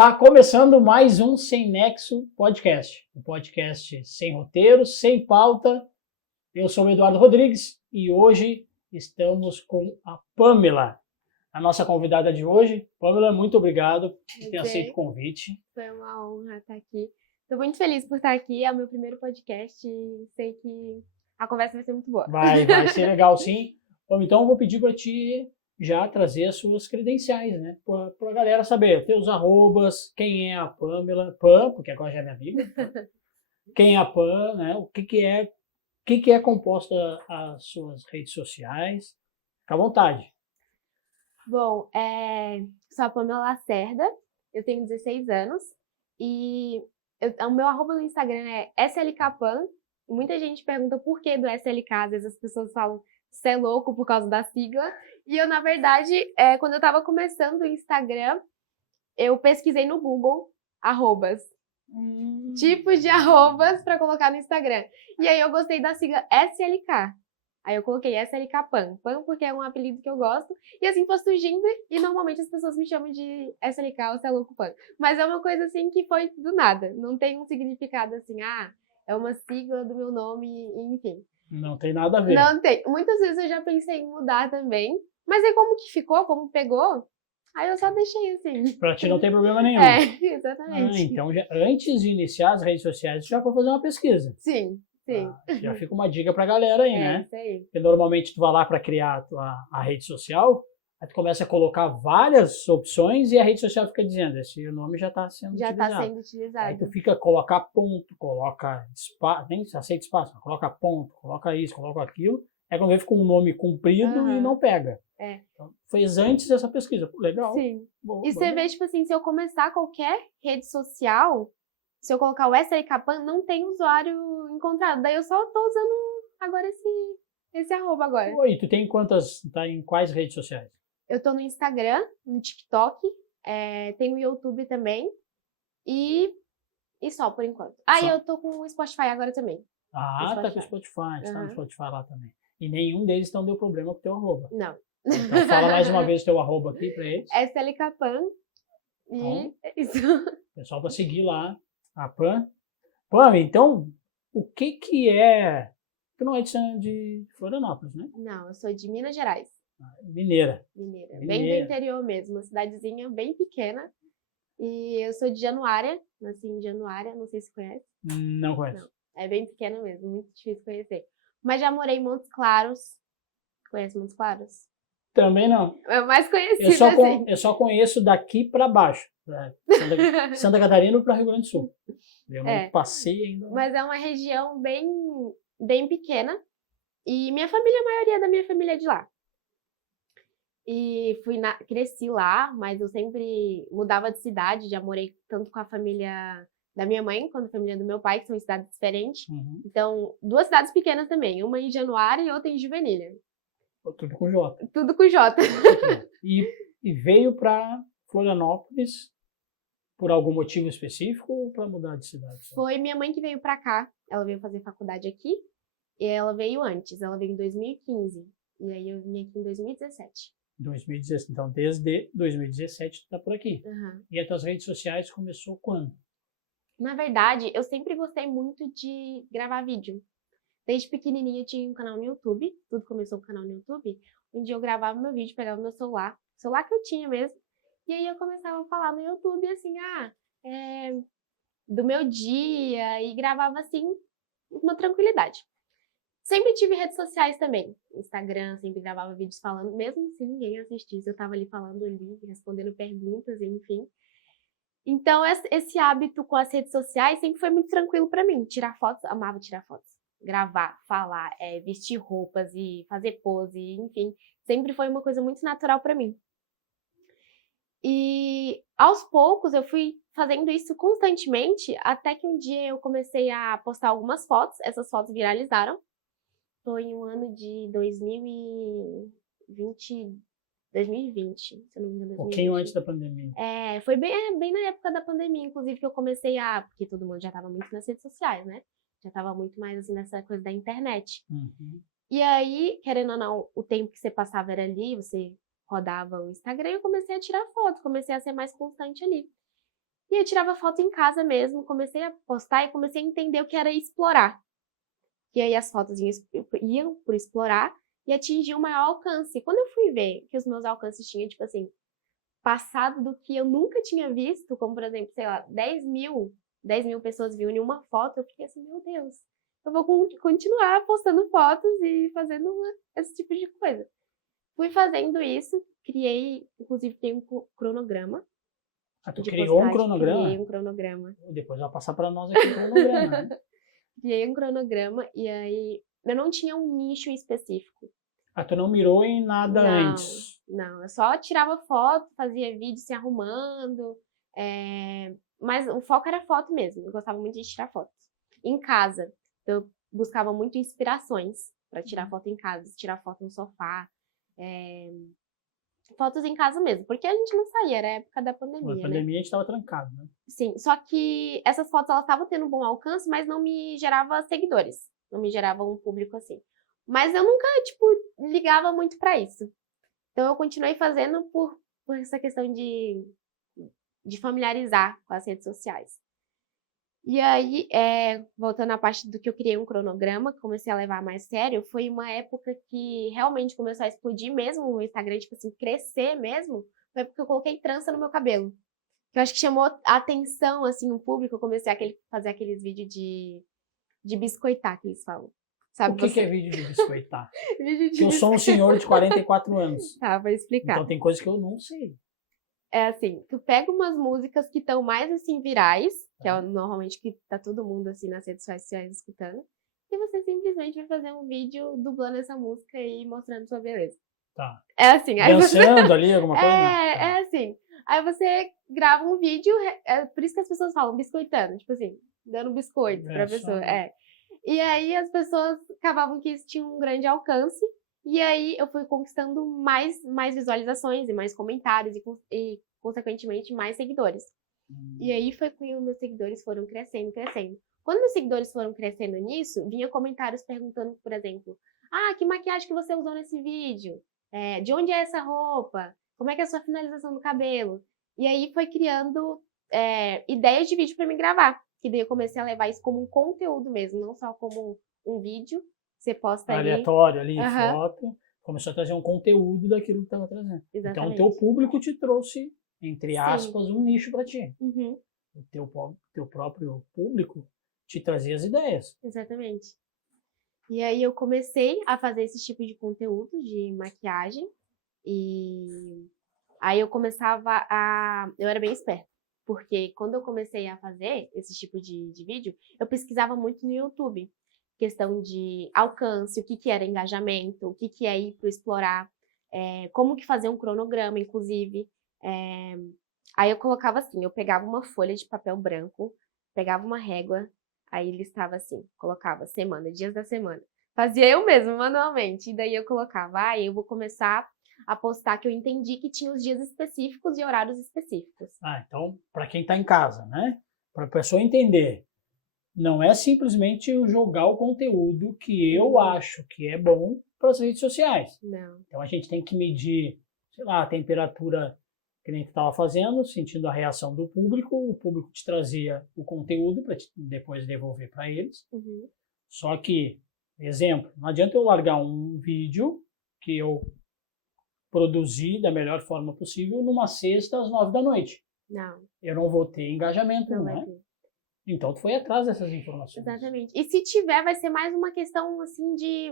Tá começando mais um Sem Nexo Podcast. Um podcast sem roteiro, sem pauta. Eu sou o Eduardo Rodrigues e hoje estamos com a Pamela, a nossa convidada de hoje. Pamela, muito obrigado por ter aceito o convite. Foi uma honra estar aqui. Estou muito feliz por estar aqui. É o meu primeiro podcast e sei que a conversa vai ser muito boa. Vai ser legal, sim. Bom, então eu vou pedir para ti já trazer as suas credenciais, né? Para a galera saber, teus arrobas, quem é a Pamela, Pam, porque agora já é minha amiga. Quem é a Pam, né? O que é composta as suas redes sociais. Fica à vontade. Bom, sou a Pamela Lacerda, eu tenho 16 anos e o meu arroba no Instagram é slkpan. Muita gente pergunta por que do SLK, às vezes as pessoas falam você é louco por causa da sigla. E eu, na verdade, quando eu estava começando o Instagram, eu pesquisei no Google arrobas. Tipos de arrobas para colocar no Instagram. E aí eu gostei da sigla SLK. Aí eu coloquei SLK Pan. Pan porque é um apelido que eu gosto. E assim foi surgindo e normalmente as pessoas me chamam de SLK ou Cê é Louco Pan. Mas é uma coisa assim que foi do nada. Não tem um significado assim, é uma sigla do meu nome, enfim. Não tem nada a ver. Não tem. Muitas vezes eu já pensei em mudar também. Mas aí como que ficou, como pegou, aí eu só deixei assim. Pra ti não tem problema nenhum. Exatamente. Então, antes de iniciar as redes sociais, já foi fazer uma pesquisa. Sim. Já fica uma dica pra galera aí, né? Isso aí. Porque normalmente tu vai lá para criar a rede social, aí tu começa a colocar várias opções e a rede social fica dizendo, esse nome já está sendo utilizado. Já está sendo utilizado. Aí tu fica, colocar ponto, coloca espaço, nem aceita espaço, coloca ponto, coloca isso, coloca aquilo. Aí quando vê fica um nome comprido e não pega. Então, fez antes dessa pesquisa. Pô, legal. Sim. Bom, e você vê, tipo assim, se eu começar qualquer rede social, se eu colocar o SLKpan, não tem usuário encontrado. Daí eu só tô usando agora esse arroba agora. Oi, tu tem tá em quais redes sociais? Eu tô no Instagram, no TikTok, tem o YouTube também e só por enquanto. E eu tô com o Spotify agora também. Tá com o Spotify, tá no Spotify lá também. E nenhum deles então deu problema com o teu arroba. Não. Então fala mais uma vez o teu arroba aqui pra eles. SLKpan e é isso. Pessoal pra seguir lá a Pam. Pam, então, o que é... Tu não é de Florianópolis, né? Não, eu sou de Minas Gerais. Mineira. Bem do interior mesmo, uma cidadezinha bem pequena. E eu sou de Januária, nasci em Januária, não sei se conhece. Não conheço. Não, é bem pequena mesmo, muito difícil conhecer. Mas já morei em Montes Claros. Conhece Montes Claros? Também não. É o mais conhecido, assim. Eu só conheço daqui para baixo. Santa Catarina para Rio Grande do Sul. Eu não passei ainda. Mas é uma região bem pequena. E a maioria da minha família é de lá. E cresci lá, mas eu sempre mudava de cidade, já morei tanto com a família da minha mãe quanto a família do meu pai, que são em cidades diferentes. Então, 2 cidades pequenas também, uma em Januária e outra em Juvenília. Tudo com J. Tudo com J. E veio para Florianópolis por algum motivo específico ou para mudar de cidade? Foi minha mãe que veio para cá, ela veio fazer faculdade aqui, e ela veio antes, ela veio em 2015, e aí eu vim aqui em 2017. 2017, então desde 2017 tu tá por aqui. E as tuas redes sociais começou quando? Na verdade, eu sempre gostei muito de gravar vídeo. Desde pequenininha eu tinha um canal no YouTube, tudo começou com o canal no YouTube. Um dia eu gravava meu vídeo, pegava meu celular que eu tinha mesmo, e aí eu começava a falar no YouTube assim, do meu dia, e gravava assim, uma tranquilidade. Sempre tive redes sociais também, Instagram, sempre gravava vídeos falando, mesmo se ninguém assistisse, eu tava ali falando ali, respondendo perguntas, enfim. Então, esse hábito com as redes sociais sempre foi muito tranquilo pra mim. Tirar fotos, amava tirar fotos. Gravar, falar, vestir roupas e fazer pose, enfim. Sempre foi uma coisa muito natural pra mim. E aos poucos eu fui fazendo isso constantemente, até que um dia eu comecei a postar algumas fotos, essas fotos viralizaram. Foi em um ano de 2020, se eu não me engano. Um pouquinho antes da pandemia. Foi bem na época da pandemia, inclusive, que eu comecei porque todo mundo já estava muito nas redes sociais, né? Já estava muito mais, assim, nessa coisa da internet. E aí, querendo ou não, o tempo que você passava era ali, você rodava o Instagram e eu comecei a tirar fotos, comecei a ser mais constante ali. E eu tirava foto em casa mesmo, comecei a postar e comecei a entender o que era explorar. E aí as fotos iam por explorar e atingiam um maior alcance. E quando eu fui ver que os meus alcances tinham, tipo assim, passado do que eu nunca tinha visto, como por exemplo, sei lá, 10 mil pessoas viram em uma foto, eu fiquei assim, meu Deus, eu vou continuar postando fotos e fazendo esse tipo de coisa. Fui fazendo isso, inclusive tem um cronograma Tu de criou um postagem, cronograma? criei um cronograma. Depois vai passar para nós aqui o cronograma, né? Criei um cronograma e aí eu não tinha um nicho específico. Tu não mirou em nada Não, antes? não. Eu só tirava foto, fazia vídeo se arrumando. Mas o foco era foto mesmo. Eu gostava muito de tirar fotos. Em casa, eu buscava muito inspirações para tirar foto em casa, tirar foto no sofá. Fotos em casa mesmo, porque a gente não saía, era a época da Na pandemia, né? pandemia a gente estava trancado, né? Sim, só que essas fotos elas estavam tendo um bom alcance, mas não me gerava seguidores, não me gerava um público assim. Mas eu nunca, tipo, ligava muito pra isso. Então eu continuei fazendo por essa questão de familiarizar com as redes sociais. E aí, voltando à parte do que eu criei um cronograma, comecei a levar mais sério, foi uma época que realmente começou a explodir mesmo o Instagram, tipo assim, crescer mesmo, foi porque eu coloquei trança no meu cabelo. Eu acho que chamou a atenção, assim, o público, eu comecei a fazer aqueles vídeos de biscoitar, que eles falam. Sabe O que você? é vídeo de biscoitar? Vídeo de Que eu sou um senhor de 44 anos. Tá, vou explicar. Então tem coisas que eu não sei. É assim, tu pega umas músicas que estão mais, assim, virais, que é normalmente que tá todo mundo, assim, nas redes sociais escutando, e você simplesmente vai fazer um vídeo dublando essa música e mostrando sua beleza. Tá. É assim, aí Dançando ali, alguma coisa? É assim. Aí você grava um vídeo, por isso que as pessoas falam biscoitando, tipo assim, dando biscoito pra pessoa. E aí as pessoas acabavam que isso tinha um grande alcance, e aí eu fui conquistando mais visualizações e mais comentários e consequentemente, mais seguidores. E aí foi que os meus seguidores foram crescendo, crescendo. Quando meus seguidores foram crescendo nisso, vinha comentários perguntando, por exemplo, que maquiagem que você usou nesse vídeo? De onde é essa roupa? Como é que é a sua finalização do cabelo? E aí foi criando ideias de vídeo para me gravar. Que daí eu comecei a levar isso como um conteúdo mesmo, não só como um vídeo. Você posta ali. Aleatório ali, foto. Começou a trazer um conteúdo daquilo que estava trazendo. Exatamente. Então o teu público te trouxe, entre aspas, um nicho para ti. Uhum. O teu próprio público te trazia as ideias. Exatamente. E aí eu comecei a fazer esse tipo de conteúdo de maquiagem e aí eu eu era bem esperta, porque quando eu comecei a fazer esse tipo de vídeo, eu pesquisava muito no YouTube, questão de alcance, o que era engajamento, o que é ir para explorar, como que fazer um cronograma, inclusive. Aí eu colocava assim, eu pegava uma folha de papel branco, pegava uma régua, aí listava assim, colocava semana, dias da semana. Fazia eu mesma, manualmente. E daí eu colocava, eu vou começar a postar que eu entendi que tinha os dias específicos e horários específicos. Então, para quem está em casa, né? Para a pessoa entender, não é simplesmente eu jogar o conteúdo que eu acho que é bom para as redes sociais. Não. Então a gente tem que medir, sei lá, a temperatura que nem tu estava fazendo, sentindo a reação do público, o público te trazia o conteúdo para depois devolver para eles. Uhum. Só que, exemplo, não adianta eu largar um vídeo que eu produzi da melhor forma possível numa sexta às 9 da noite. Não. Eu não vou ter engajamento, Não não vai é? ter. Então tu foi atrás dessas informações. Exatamente. E se tiver, vai ser mais uma questão assim de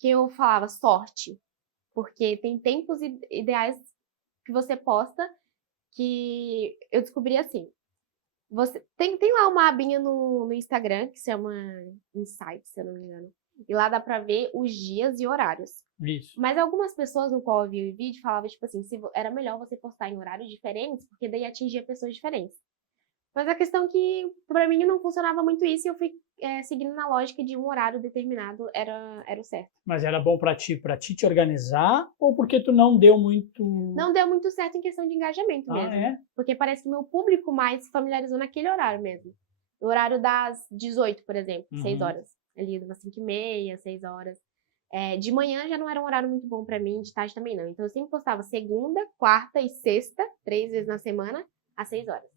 que eu falava sorte, porque tem tempos ideais que você posta que eu descobri assim. Você tem lá uma abinha no Instagram que se chama Insights, se eu não me engano. E lá dá pra ver os dias e horários. Isso. Mas algumas pessoas no qual eu vi o vídeo falavam, tipo assim, era melhor você postar em horários diferentes, porque daí atingia pessoas diferentes. Mas a questão é que, pra mim, não funcionava muito isso e eu fui seguindo na lógica de um horário determinado era o certo. Mas era bom pra ti te organizar ou porque tu não deu muito... Não deu muito certo em questão de engajamento mesmo. Porque parece que meu público mais se familiarizou naquele horário mesmo. No horário das 18, por exemplo, 6 horas. Ali, umas 5h30, 6 horas. De manhã já não era um horário muito bom pra mim, de tarde também não. Então eu sempre postava segunda, quarta e sexta, 3 vezes na semana, às 6 horas.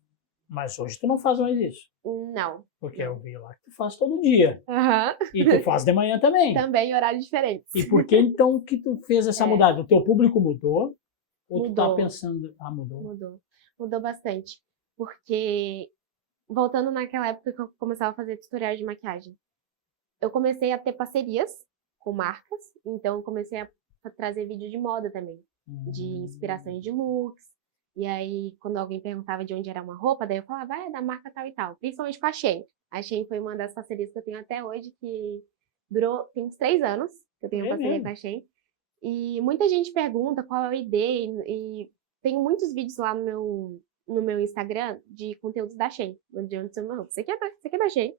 Mas hoje tu não faz mais isso. Não. Porque eu vi lá que tu faz todo dia. Aham. E tu faz de manhã também. Também horários diferentes. E por que então que tu fez essa mudada? O teu público mudou? Ou tu tá Mudou. pensando... Ah, mudou. Mudou bastante. Porque, voltando naquela época que eu começava a fazer tutoriais de maquiagem, eu comecei a ter parcerias com marcas, então eu comecei a trazer vídeo de moda também, de inspirações de looks. E aí, quando alguém perguntava de onde era uma roupa, daí eu falava, é da marca tal e tal, principalmente com a Shein. A Shein foi uma das parcerias que eu tenho até hoje, que tem uns 3 anos que eu tenho parceria mesmo? com a Shein. E muita gente pergunta qual é o ID, e tenho muitos vídeos lá no meu Instagram de conteúdos da Shein, de onde são uma roupa. Isso aqui é da Shein.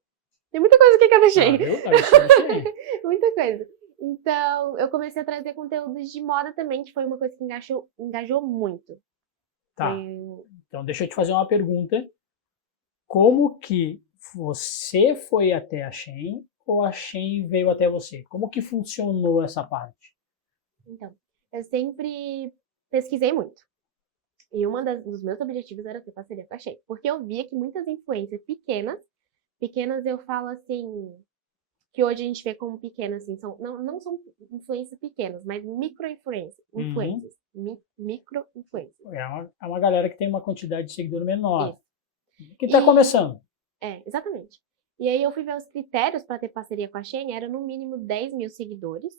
Tem muita coisa aqui que é da Shein. Viu? Tá, isso é da Shein. Muita coisa. Então, eu comecei a trazer conteúdos de moda também, que foi uma coisa que engajou muito. Tá. Então, deixa eu te fazer uma pergunta. Como que você foi até a Shein ou a Shein veio até você? Como que funcionou essa parte? Então, eu sempre pesquisei muito. E dos meus objetivos era ter parceria com a Shein. Porque eu via que muitas influências pequenas eu falo assim, que hoje a gente vê como pequenas, assim, não são influências pequenas, mas micro-influências. Micro-influências. É uma galera que tem uma quantidade de seguidor menor. Isso. Que está começando. Exatamente. E aí eu fui ver os critérios para ter parceria com a Shein, era no mínimo 10 mil seguidores.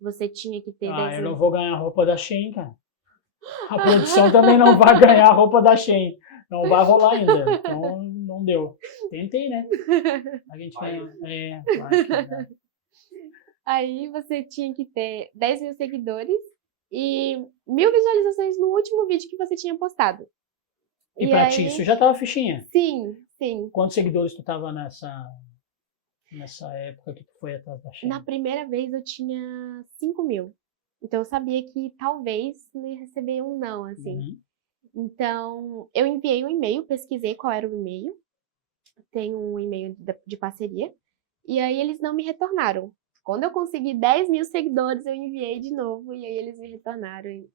Você tinha que ter 10 mil. Eu não vou ganhar roupa da Shein, cara. A produção também não vai ganhar a roupa da Shein. Não vai rolar ainda. Então, não deu. Tentei, né? A gente vai... vai. Aí você tinha que ter 10 mil seguidores e 1000 visualizações no último vídeo que você tinha postado. E pra ti, isso já tava fichinha? Sim. Quantos seguidores tu tava nessa época que tu foi atrás da Shein? Na primeira vez eu tinha 5 mil. Então eu sabia que talvez não ia receber um não, assim. Então, eu enviei um e-mail, pesquisei qual era o e-mail. Tem um e-mail de parceria. E aí eles não me retornaram. Quando eu consegui 10 mil seguidores, eu enviei de novo. E aí eles me retornaram. E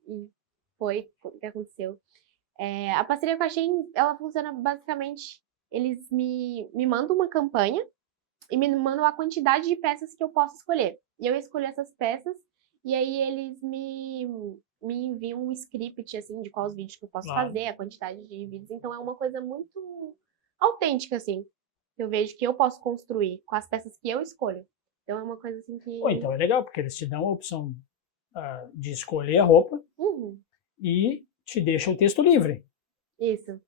foi o que aconteceu. A parceria com a Shein, ela funciona basicamente... Eles me mandam uma campanha e me mandam a quantidade de peças que eu posso escolher. E eu escolho essas peças. E aí eles me enviam um script, assim, de quais vídeos que eu posso fazer, a quantidade de vídeos. Então é uma coisa muito autêntica, assim. Eu vejo que eu posso construir com as peças que eu escolho. Então é uma coisa assim que... Então é legal, porque eles te dão a opção de escolher a roupa e te deixam o texto livre. Isso.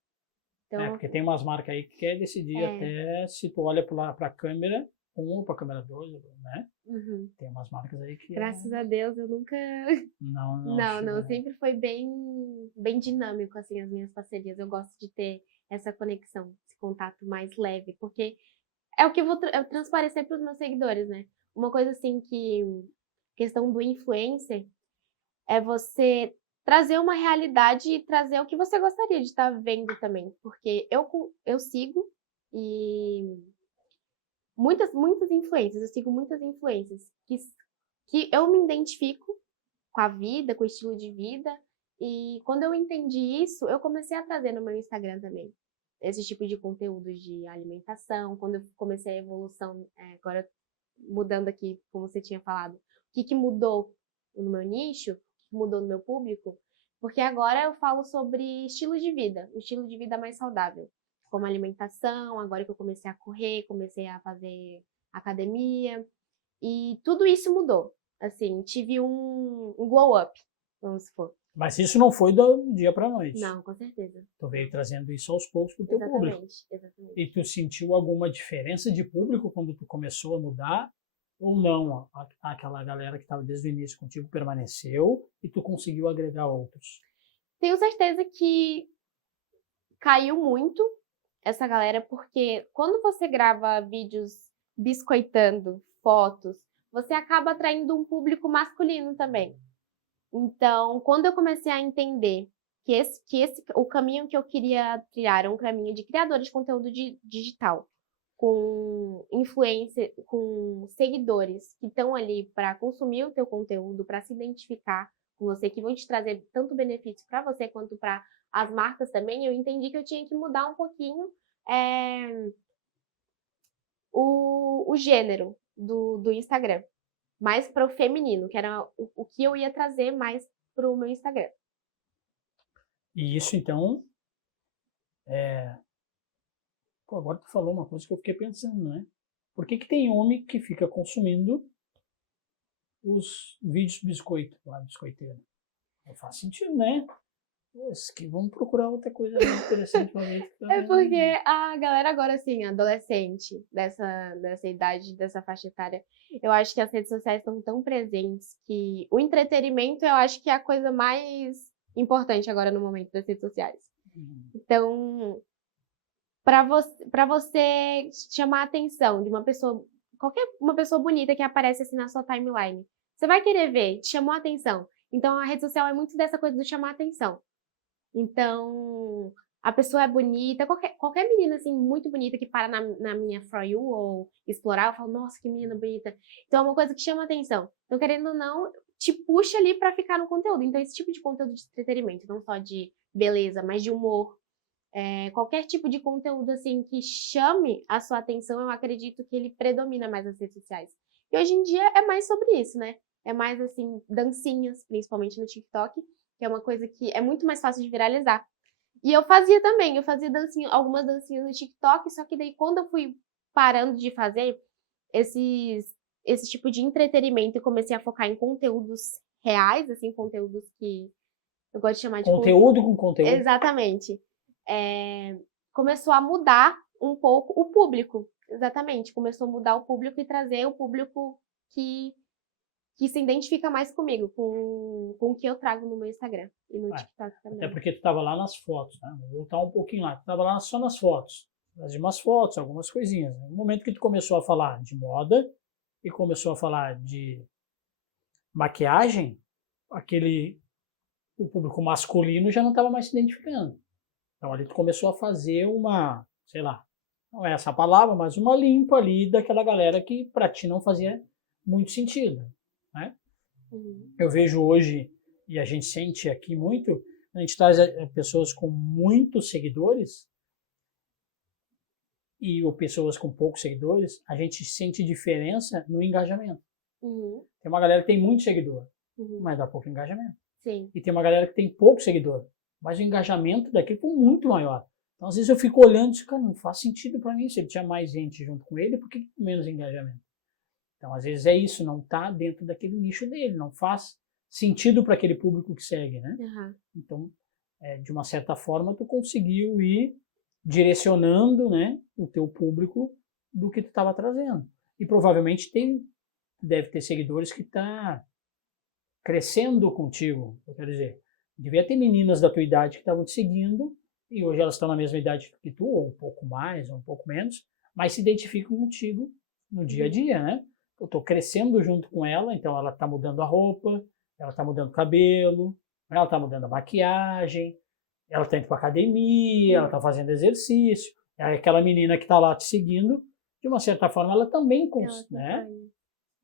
Então... porque tem umas marcas aí que quer decidir até se tu olha pra câmera 1, pra câmera 2, né? Tem umas marcas aí que... Graças a Deus, eu nunca... Não, sempre foi bem dinâmico, assim, as minhas parcerias. Eu gosto de ter essa conexão, esse contato mais leve, porque é o que eu vou transparecer para os meus seguidores, né? Uma coisa, assim, questão do influencer é você trazer uma realidade e trazer o que você gostaria de estar vendo também, porque eu sigo e... Muitas influências, eu sigo muitas influências que eu me identifico com a vida, com o estilo de vida, e quando eu entendi isso, eu comecei a trazer no meu Instagram também esse tipo de conteúdo de alimentação. Quando eu comecei a evolução, agora mudando aqui, como você tinha falado, o que mudou no meu nicho, o que mudou no meu público, porque agora eu falo sobre estilo de vida, um estilo de vida mais saudável, como alimentação, agora que eu comecei a correr, comecei a fazer academia, e tudo isso mudou. Assim, tive um glow up, vamos supor. Mas isso não foi do dia pra noite. Não, com certeza. Tu veio trazendo isso aos poucos pro teu público. Exatamente. E tu sentiu alguma diferença de público quando tu começou a mudar? Ou não? Aquela galera que estava desde o início contigo permaneceu e tu conseguiu agregar outros? Tenho certeza que caiu muito essa galera, porque quando você grava vídeos biscoitando, fotos, você acaba atraindo um público masculino também. Então, quando eu comecei a entender que o caminho que eu queria trilhar era um caminho de criador de conteúdo digital, com influência, com seguidores que estão ali para consumir o teu conteúdo, para se identificar com você, que vão te trazer tanto benefício para você quanto para as marcas também, eu entendi que eu tinha que mudar um pouquinho o gênero do Instagram. Mais para o feminino, que era o que eu ia trazer mais para o meu Instagram. E isso, então, pô, agora tu falou uma coisa que eu fiquei pensando, né? Por que que tem homem que fica consumindo os vídeos biscoito, lá, biscoiteiro? Não faz sentido, né? Pô, que vamos procurar outra coisa mais interessante pra ver. É porque a galera agora, assim, adolescente, dessa idade, dessa faixa etária, eu acho que as redes sociais estão tão presentes que o entretenimento eu acho que é a coisa mais importante agora no momento das redes sociais. Então, para você chamar a atenção de uma pessoa, uma pessoa bonita que aparece assim na sua timeline, você vai querer ver, te chamou a atenção. Então, a rede social é muito dessa coisa do chamar a atenção. Então, a pessoa é bonita, qualquer menina assim, muito bonita que para na minha For You ou explorar, eu falo, nossa, que menina bonita. Então, é uma coisa que chama atenção. Então, querendo ou não, te puxa ali pra ficar no conteúdo. Então, esse tipo de conteúdo de entretenimento, não só de beleza, mas de humor, qualquer tipo de conteúdo assim que chame a sua atenção, eu acredito que ele predomina mais nas redes sociais. E hoje em dia é mais sobre isso, né? É mais assim, dancinhas, principalmente no TikTok, que é uma coisa que é muito mais fácil de viralizar. E eu fazia também, algumas dancinhas no TikTok, só que daí quando eu fui parando de fazer esse tipo de entretenimento e comecei a focar em conteúdos reais, assim, conteúdos que eu gosto de chamar de conteúdo com conteúdo. Exatamente. Começou a mudar um pouco o público. Exatamente. Começou a mudar o público e trazer o público que se identifica mais comigo, com o que eu trago no meu Instagram e no TikTok também. Até porque tu estava lá nas fotos, né? Vou voltar um pouquinho lá. Tu estava lá só nas fotos. Fazia umas fotos, algumas coisinhas. No momento que tu começou a falar de moda e começou a falar de maquiagem, o público masculino já não estava mais se identificando. Então ali tu começou a fazer uma, sei lá, não é essa a palavra, mas uma limpa ali daquela galera que para ti não fazia muito sentido, né? Eu vejo hoje, e a gente sente aqui muito, a gente traz pessoas com muitos seguidores ou pessoas com poucos seguidores, a gente sente diferença no engajamento. Tem uma galera que tem muito seguidor, mas dá pouco engajamento. Sim. E tem uma galera que tem pouco seguidor, mas o engajamento daquele foi muito maior. Então, às vezes eu fico olhando e digo, cara, não faz sentido para mim. Se ele tinha mais gente junto com ele, por que menos engajamento? Então, às vezes é isso, não está dentro daquele nicho dele, não faz sentido para aquele público que segue, né? Então, de uma certa forma, tu conseguiu ir direcionando, né, o teu público do que tu estava trazendo. E provavelmente deve ter seguidores que tá crescendo contigo, eu quero dizer. Devia ter meninas da tua idade que estavam te seguindo e hoje elas estão na mesma idade que tu, ou um pouco mais, ou um pouco menos, mas se identificam contigo no dia a dia, né? Eu estou crescendo junto com ela, então ela está mudando a roupa, ela está mudando o cabelo, ela está mudando a maquiagem, ela está indo para academia, ela está fazendo exercício. É aquela menina que está lá te seguindo, de uma certa forma, ela também, né?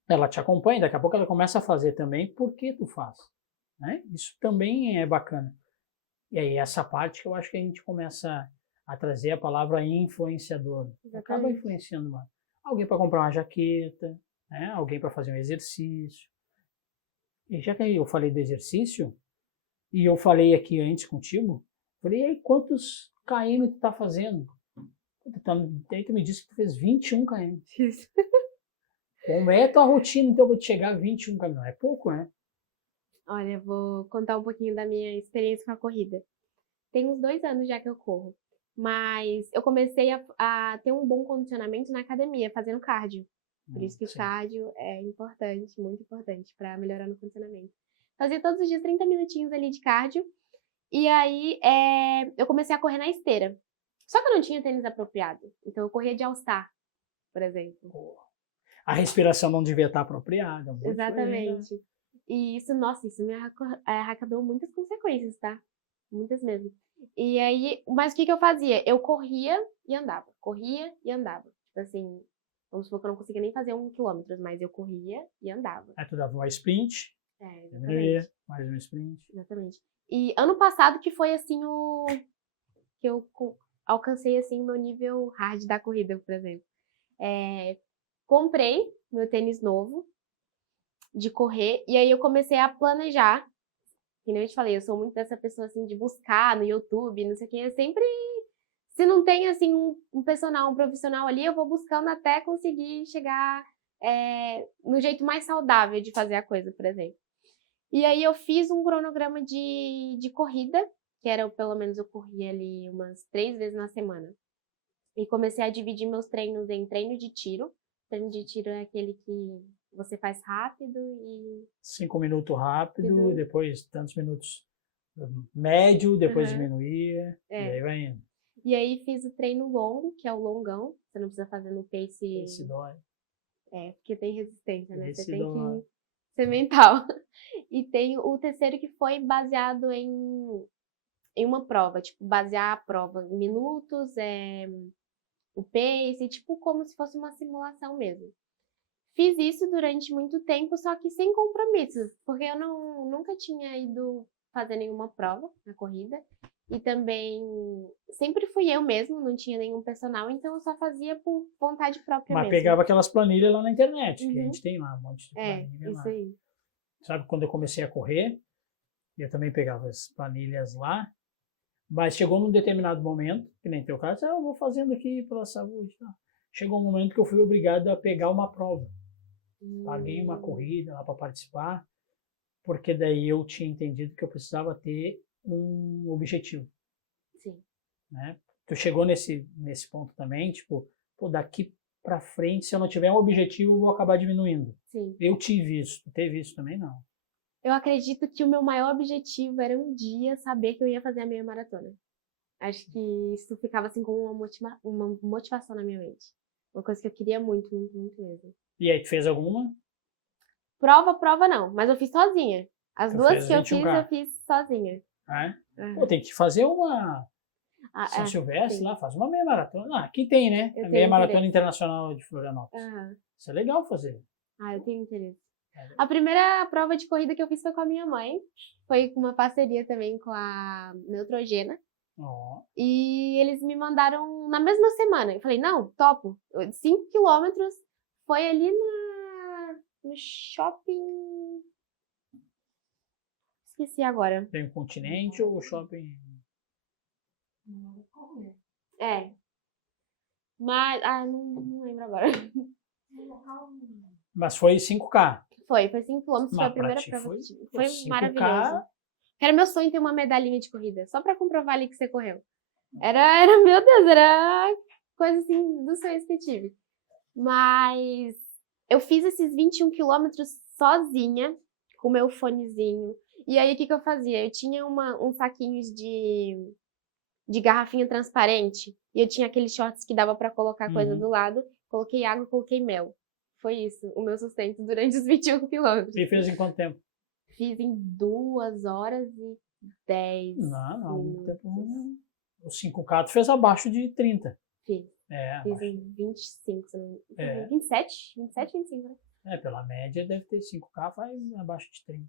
Ela te acompanha, daqui a pouco ela começa a fazer também porque tu faz, né? Isso também é bacana. E aí essa parte que eu acho que a gente começa a trazer a palavra influenciador. Acaba influenciando alguém para comprar uma jaqueta, né? Alguém para fazer um exercício. E já que eu falei do exercício, e eu falei aqui antes contigo, falei, e aí, quantos km tu tá fazendo? Daí tu me disse que tu fez 21 km. Como é a tua rotina, então, para te chegar a 21 km? Não é pouco, né? Olha, vou contar um pouquinho da minha experiência com a corrida. Tem uns 2 anos já que eu corro, mas eu comecei a ter um bom condicionamento na academia, fazendo cardio. Por isso que o cardio é importante, muito importante, para melhorar no condicionamento. Fazia todos os dias 30 minutinhos ali de cardio, e aí eu comecei a correr na esteira. Só que eu não tinha tênis apropriado, então eu corria de All-Star, por exemplo. A respiração não devia estar apropriada. Exatamente. E isso, nossa, isso me arrecadou muitas consequências, tá? Muitas mesmo. E aí, mas o que eu fazia? Eu corria e andava. Corria e andava. Tipo assim, vamos supor que eu não conseguia nem fazer 1 quilômetro, mas eu corria e andava. Aí tu dava uma sprint, Exatamente. mais um sprint. Exatamente. E ano passado que foi, assim, que eu alcancei, assim, o meu nível hard da corrida, por exemplo. Comprei meu tênis novo de correr, e aí eu comecei a planejar. Que nem eu te falei, eu sou muito dessa pessoa, assim, de buscar no YouTube, não sei o que, eu sempre... Se não tem, assim, um personal, um profissional ali, eu vou buscando até conseguir chegar no jeito mais saudável de fazer a coisa, por exemplo. E aí eu fiz um cronograma de corrida, que era, pelo menos, eu corria ali umas 3 vezes na semana. E comecei a dividir meus treinos em treino de tiro. Treino de tiro é aquele que você faz rápido e... 5 minutos rápido, Uhum. depois tantos minutos médio, depois Uhum. diminuía, e aí vai indo. E aí fiz o treino longo, que é o longão. Você não precisa fazer no pace... Esse dói. Porque tem resistência, né? Você Esse tem dói. que ser mental. E tem o terceiro que foi baseado em uma prova, tipo, basear a prova em minutos, o pace, tipo, como se fosse uma simulação mesmo. Fiz isso durante muito tempo, só que sem compromissos, porque eu nunca tinha ido fazer nenhuma prova na corrida. E também sempre fui eu mesmo, não tinha nenhum personal, então eu só fazia por vontade própria Mas mesmo. pegava aquelas planilhas lá na internet, que a Uhum. gente tem lá, um monte de planilha Isso lá. aí. Sabe, quando eu comecei a correr, eu também pegava as planilhas lá, mas chegou num determinado momento, que nem teu caso, eu vou fazendo aqui pela saúde. Tá? Chegou um momento que eu fui obrigado a pegar uma prova. Paguei uma corrida lá para participar, porque daí eu tinha entendido que eu precisava ter um objetivo. Sim. Né? Tu chegou nesse ponto também, tipo, pô, daqui para frente, se eu não tiver um objetivo, eu vou acabar diminuindo. Sim. Eu tive isso, tu teve isso também? Não. Eu acredito que o meu maior objetivo era um dia saber que eu ia fazer a meia maratona. Acho que isso ficava assim como uma motivação na minha mente. Uma coisa que eu queria muito, muito, muito mesmo. E aí, tu fez alguma? Prova não, mas eu fiz sozinha. As Tu duas fez que eu fiz 21K. sozinha. É? Uhum. Pô, tem que fazer uma São Ah, Silvestre sim. lá, faz uma meia maratona. Ah, aqui tem, né? Eu A tenho meia maratona interesse. internacional de Florianópolis. Uhum. Isso é legal fazer. Eu tenho interesse. É. A primeira prova de corrida que eu fiz foi com a minha mãe. Foi com uma parceria também com a Neutrogena. Ó, E eles me mandaram na mesma semana. Eu falei, não, topo. 5 quilômetros foi ali no shopping. Esqueci agora. tem um continente ou shopping? Mas, não lembro agora. Mas foi 5K. Foi 5 quilômetros, foi a Mas pra primeira ti prova foi, que tive. pô, Foi 5K. maravilhoso. Era meu sonho ter uma medalhinha de corrida, só pra comprovar ali que você correu. Era, meu Deus, era coisa assim dos sonhos que eu tive. Mas eu fiz esses 21 quilômetros sozinha, com meu fonezinho. E aí, o que eu fazia? Eu tinha uns saquinhos de garrafinha transparente. E eu tinha aqueles shorts que dava pra colocar coisa do lado. Coloquei água, coloquei mel. Foi isso, o meu sustento durante os 21 quilômetros. E fez em quanto tempo? Fiz em 2 horas e 10 Não, muito minutos. tempo não. O 5K tu fez abaixo de 30. Fiz. É, Fiz abaixo. em 25, se não... É. 27, 25, né? É, pela média deve ter 5K, faz abaixo de 30.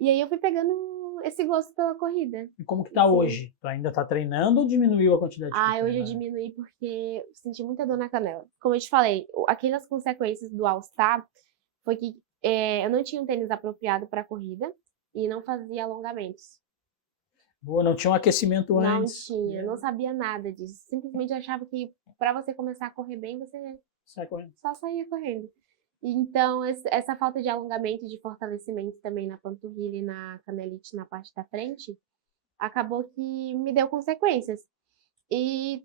E aí eu fui pegando esse gosto pela corrida. E como que tá hoje? Tu ainda tá treinando ou diminuiu a quantidade de treino? Hoje eu diminuí porque eu senti muita dor na canela. Como eu te falei, aquelas consequências do All-Star foi que eu não tinha um tênis apropriado para corrida e não fazia alongamentos. Boa, não tinha um aquecimento antes. Não tinha, não sabia nada disso. Simplesmente achava que para você começar a correr bem, você Sai correndo. só saía correndo. Então, essa falta de alongamento e de fortalecimento também na panturrilha e na canelite na parte da frente, acabou que me deu consequências. E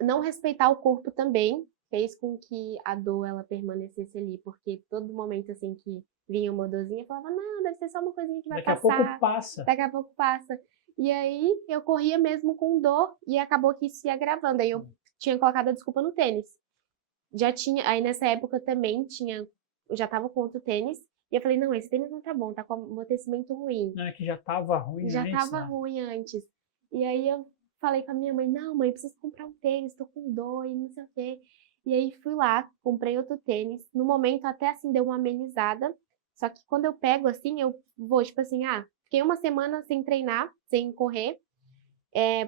não respeitar o corpo também fez com que a dor ela permanecesse ali, porque todo momento assim que vinha uma dorzinha, eu falava, não, deve ser só uma coisinha que vai Daqui a passar. pouco passa. Daqui a pouco passa. E aí eu corria mesmo com dor e acabou que isso ia agravando. Aí eu tinha colocado a desculpa no tênis. Já tinha, aí nessa época também eu já tava com outro tênis. E eu falei, não, esse tênis não tá bom, tá com amortecimento ruim. Não, é que já tava ruim Já antes, tava né? ruim antes. E aí eu falei com a minha mãe, não, mãe, preciso comprar um tênis, tô com dor e não sei o quê. E aí fui lá, comprei outro tênis. No momento até assim deu uma amenizada. Só que quando eu pego assim, eu vou tipo assim, Fiquei uma semana sem treinar, sem correr,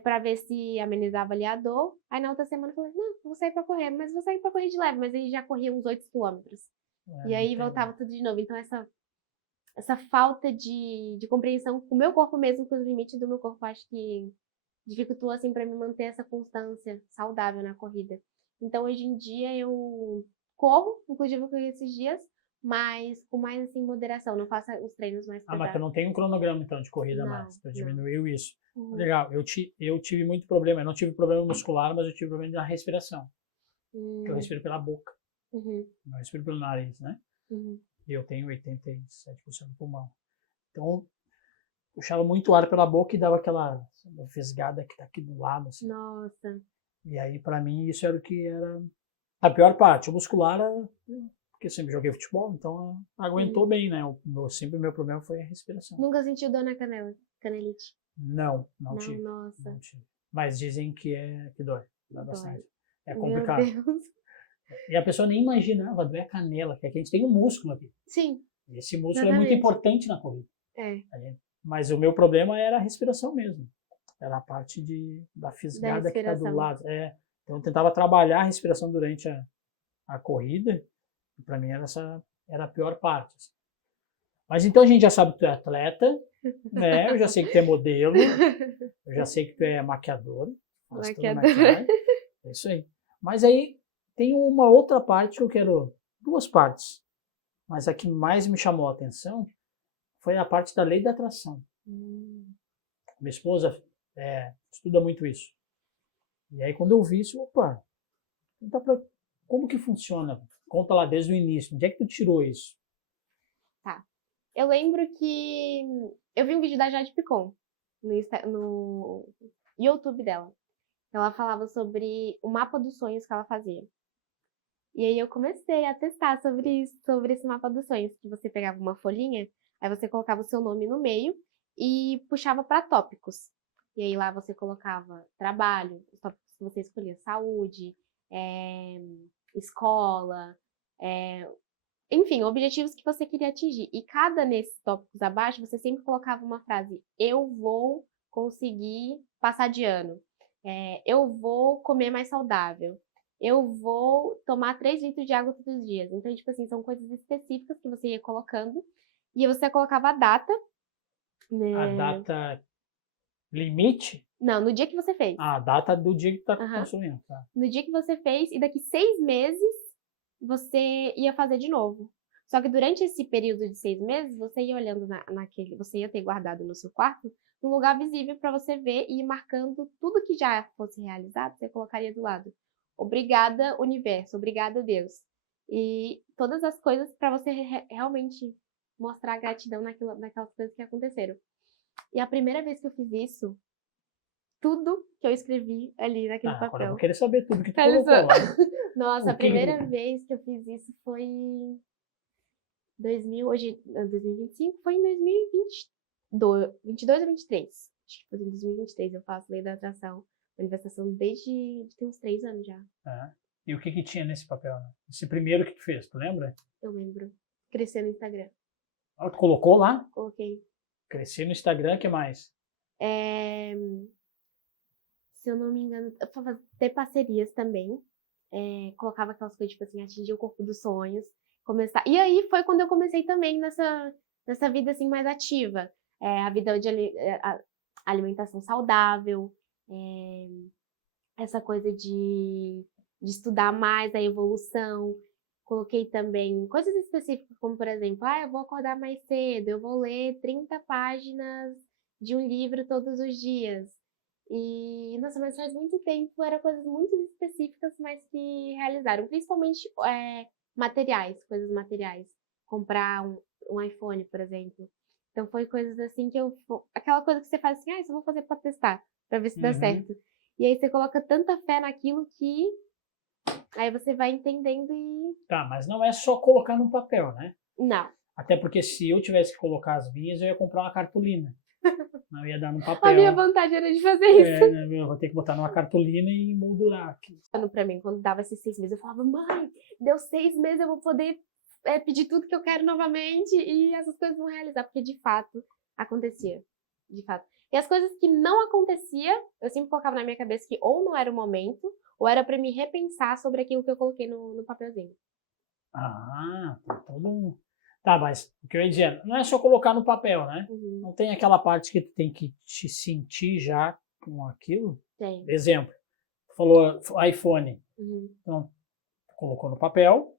pra ver se amenizava ali a dor. Aí na outra semana eu falei, não, vou sair pra correr, mas vou sair pra correr de leve. Mas aí já corria uns 8 quilômetros. E aí voltava tudo de novo. Então essa falta de compreensão com o meu corpo mesmo, com os limites do meu corpo, acho que dificultou, assim, pra me manter essa constância saudável na corrida. Então, hoje em dia, eu corro, inclusive eu corri esses dias, mas com mais, assim, moderação. Não faço os treinos mais Mas tu pesados. não tem um cronograma, então, de corrida Não, mais. Tu não. diminuiu isso. Uhum. Legal. Eu tive muito problema. Eu não tive problema muscular, mas eu tive problema na respiração. Eu respiro pela boca. Não respiro pelo nariz, né? E eu tenho 87% do pulmão. Então, puxava muito ar pela boca e dava aquela fisgada que tá aqui do lado, assim. Nossa. E aí, pra mim, isso era o que era a pior parte. O muscular, porque eu sempre joguei futebol, então aguentou bem, né? Sempre o meu problema foi a respiração. Nunca sentiu dor na canelite? Não Não, tive. nossa. Não tive. Mas dizem que dói. Dói bastante. É Meu complicado. Deus. E a pessoa nem imaginava, doer a canela, que aqui a gente tem um músculo aqui. Sim. E esse músculo é muito Exatamente. importante na corrida. É. Mas o meu problema era a respiração mesmo. Era a parte da fisgada que está do lado. Então eu tentava trabalhar a respiração durante a corrida. E para mim era a pior parte. Assim. Mas então a gente já sabe que tu é atleta, né? Eu já sei que tu é modelo, eu já sei que tu é maquiadora. Maquiadora. É isso aí. Mas aí tem uma outra parte que eu quero, duas partes. Mas a que mais me chamou a atenção foi a parte da lei da atração. Minha esposa estuda muito isso. E aí quando eu vi isso, opa, como que funciona? Conta lá desde o início. Onde é que tu tirou isso? Tá. Eu lembro que eu vi um vídeo da Jade Picon no YouTube dela. Ela falava sobre o mapa dos sonhos que ela fazia. E aí eu comecei a testar sobre esse mapa dos sonhos, que você pegava uma folhinha, aí você colocava o seu nome no meio e puxava para tópicos. E aí lá você colocava trabalho, os tópicos que você escolhia, saúde, escola, enfim, objetivos que você queria atingir. E cada nesses tópicos abaixo, você sempre colocava uma frase, eu vou conseguir passar de ano, eu vou comer mais saudável, eu vou tomar 3 litros de água todos os dias. Então, tipo assim, são coisas específicas que você ia colocando. E você colocava a data. Né? A data limite? Não, no dia que você fez. A data do dia que tu tá consumindo. Tá. No dia que você fez, e daqui 6 meses, você ia fazer de novo. Só que durante esse período de 6 meses, você ia olhando você ia ter guardado no seu quarto, num lugar visível para você ver e ir marcando tudo que já fosse realizado, você colocaria do lado. Obrigada, universo. Obrigada, Deus. E todas as coisas para você realmente mostrar gratidão naquelas coisas que aconteceram. E a primeira vez que eu fiz isso, tudo que eu escrevi ali naquele papel. Agora eu vou querer saber tudo que tu colocou lá. Nossa, a primeira vez que eu fiz isso foi em 2025, foi em 2022 ou 23. Acho que foi em 2023 eu faço Lei da Atração. Manifestação desde tem uns 3 anos já. E o que tinha nesse papel? Né? Esse primeiro que tu fez, tu lembra? Eu lembro. Crescer no Instagram. Tu colocou lá? Coloquei. Crescer no Instagram, o que mais? Se eu não me engano, ter parcerias também. Colocava aquelas coisas, tipo assim, atingir o corpo dos sonhos. Começar. E aí foi quando eu comecei também nessa vida assim mais ativa. A vida de alimentação saudável. Essa coisa de estudar mais a evolução. Coloquei também coisas específicas, como por exemplo, eu vou acordar mais cedo, eu vou ler 30 páginas de um livro todos os dias. E, nossa, mas faz muito tempo, eram coisas muito específicas, mas que realizaram. Principalmente coisas materiais. Comprar um iPhone, por exemplo. Então foi coisas assim que aquela coisa que você faz assim, isso eu vou fazer pra testar, pra ver se dá certo. E aí você coloca tanta fé naquilo que aí você vai entendendo e... Tá, mas não é só colocar no papel, né? Não. Até porque se eu tivesse que colocar as minhas, eu ia comprar uma cartolina. Não ia dar no papel. A minha vontade era de fazer isso. Eu vou ter que botar numa cartolina e moldurar aqui. Pra mim, quando dava esses 6 meses, eu falava, mãe, deu 6 meses, eu vou poder pedir tudo que eu quero novamente e essas coisas vão realizar. Porque, de fato, acontecia, de fato. E as coisas que não acontecia, eu sempre colocava na minha cabeça que ou não era o momento, ou era pra me repensar sobre aquilo que eu coloquei no papelzinho. Ah, tem todo um... Tá, mas o que eu ia dizer, não é só colocar no papel, né? Uhum, Não tem aquela parte que tu tem que te sentir já com aquilo? tem. Exemplo, tu falou iPhone, Uhum, então tu colocou no papel,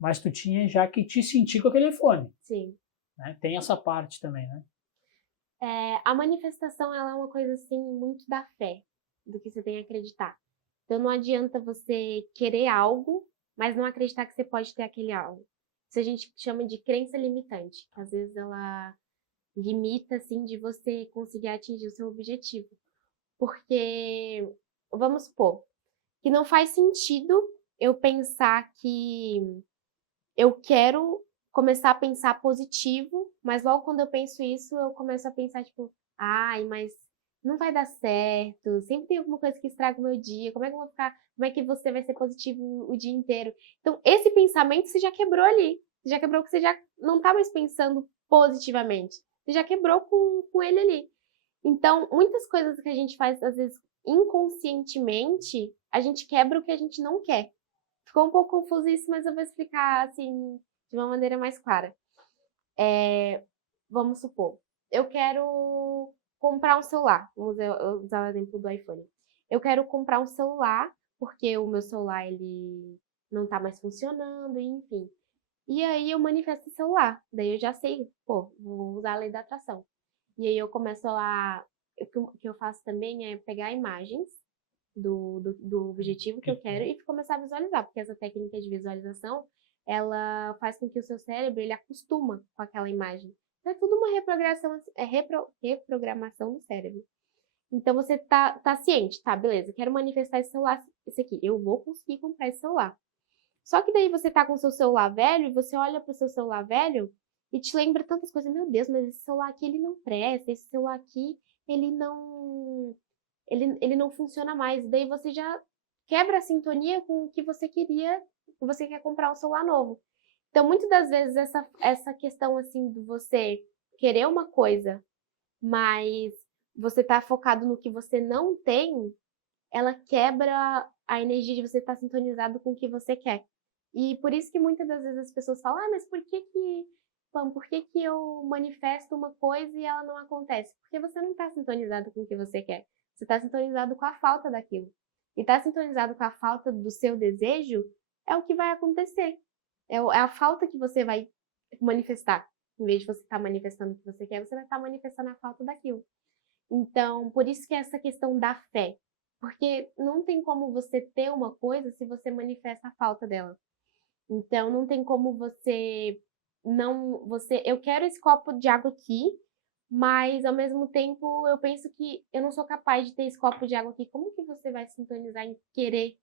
mas tu tinha já que te sentir com aquele iPhone, sim. né? Tem essa parte também, né? A manifestação, ela é uma coisa, assim, muito da fé, do que você tem a acreditar. Então, não adianta você querer algo, mas não acreditar que você pode ter aquele algo. Isso a gente chama de crença limitante, que às vezes ela limita, assim, de você conseguir atingir o seu objetivo. Porque, vamos supor, que não faz sentido eu pensar que eu quero começar a pensar positivo, mas logo quando eu penso isso, eu começo a pensar, tipo, ai, mas não vai dar certo, sempre tem alguma coisa que estraga o meu dia, como é que eu vou ficar, como é que você vai ser positivo o dia inteiro? Então, esse pensamento você já quebrou ali, você já quebrou que você já não tá mais pensando positivamente, você já quebrou com ele ali. Então, muitas coisas que a gente faz, às vezes, inconscientemente, a gente quebra o que a gente não quer. Ficou um pouco confuso isso, mas eu vou explicar, assim, de uma maneira mais clara. Vamos supor, eu quero comprar um celular. Vamos usar o exemplo do iPhone. Eu quero comprar um celular, porque o meu celular, ele não tá mais funcionando, enfim. E aí eu manifesto o celular. Daí eu já sei, pô, vou usar a lei da atração. E aí eu começo a... O que eu faço também é pegar imagens do objetivo que eu quero e começar a visualizar, porque essa técnica de visualização, ela faz com que o seu cérebro, ele acostuma com aquela imagem. Então é tudo uma reprogramação, reprogramação do cérebro. Então você tá ciente, tá, beleza, quero manifestar esse celular, esse aqui, eu vou conseguir comprar esse celular. Só que daí você tá com o seu celular velho e você olha pro seu celular velho e te lembra tantas coisas. Meu Deus, mas esse celular aqui ele não presta, esse celular aqui ele não ele não funciona mais. Daí você já quebra a sintonia com o que você queria, você quer comprar um celular novo. Então, muitas das vezes essa questão assim de você querer uma coisa, mas você tá focado no que você não tem, ela quebra a energia de você estar sintonizado com o que você quer. E por isso que muitas das vezes as pessoas falam, mas por que que eu manifesto uma coisa e ela não acontece? Porque você não está sintonizado com o que você quer. Você está sintonizado com a falta daquilo. E estar sintonizado com a falta do seu desejo é o que vai acontecer. É a falta que você vai manifestar. Em vez de você estar manifestando o que você quer, você vai estar manifestando a falta daquilo. Então, por isso que é essa questão da fé. Porque não tem como você ter uma coisa se você manifesta a falta dela. Então, não tem como eu quero esse copo de água aqui, mas ao mesmo tempo eu penso que eu não sou capaz de ter esse copo de água aqui. Como que você vai sintonizar em querer,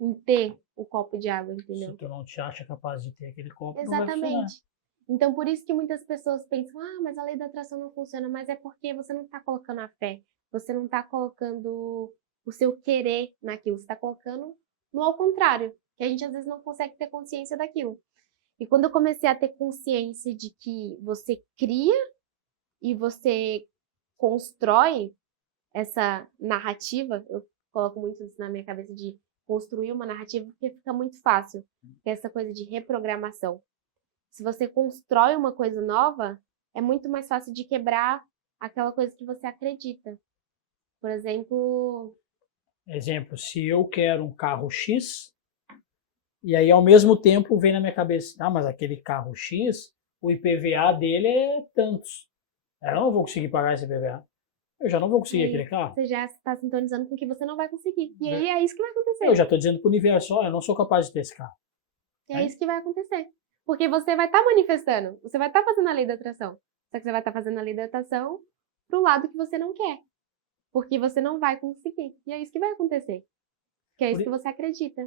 em ter o copo de água, Se entendeu? tu não te acha capaz de ter aquele copo, não vai funcionar. Exatamente. Então, por isso que muitas pessoas pensam, mas a lei da atração não funciona, mas é porque você não está colocando a fé, você não está colocando o seu querer naquilo, você está colocando no ao contrário, que a gente às vezes não consegue ter consciência daquilo. E quando eu comecei a ter consciência de que você cria e você constrói essa narrativa, eu coloco muito isso na minha cabeça de construir uma narrativa, porque fica muito fácil, que é essa coisa de reprogramação. Se você constrói uma coisa nova, é muito mais fácil de quebrar aquela coisa que você acredita. Por exemplo, Exemplo, se eu quero um carro X, e aí ao mesmo tempo vem na minha cabeça, mas aquele carro X, o IPVA dele é tantos. Eu não vou conseguir pagar esse IPVA. Eu já não vou conseguir aquele aí carro. você já está sintonizando com que você não vai conseguir. E aí é isso que vai Eu acontecer. já estou dizendo para o universo, eu não sou capaz de ter esse carro. E é Né? isso que vai acontecer. Porque você vai estar manifestando, você vai estar fazendo a lei da atração. Só que você vai estar fazendo a lei da atração pro lado que você não quer. Porque você não vai conseguir. E é isso que vai acontecer. Que é isso que você acredita.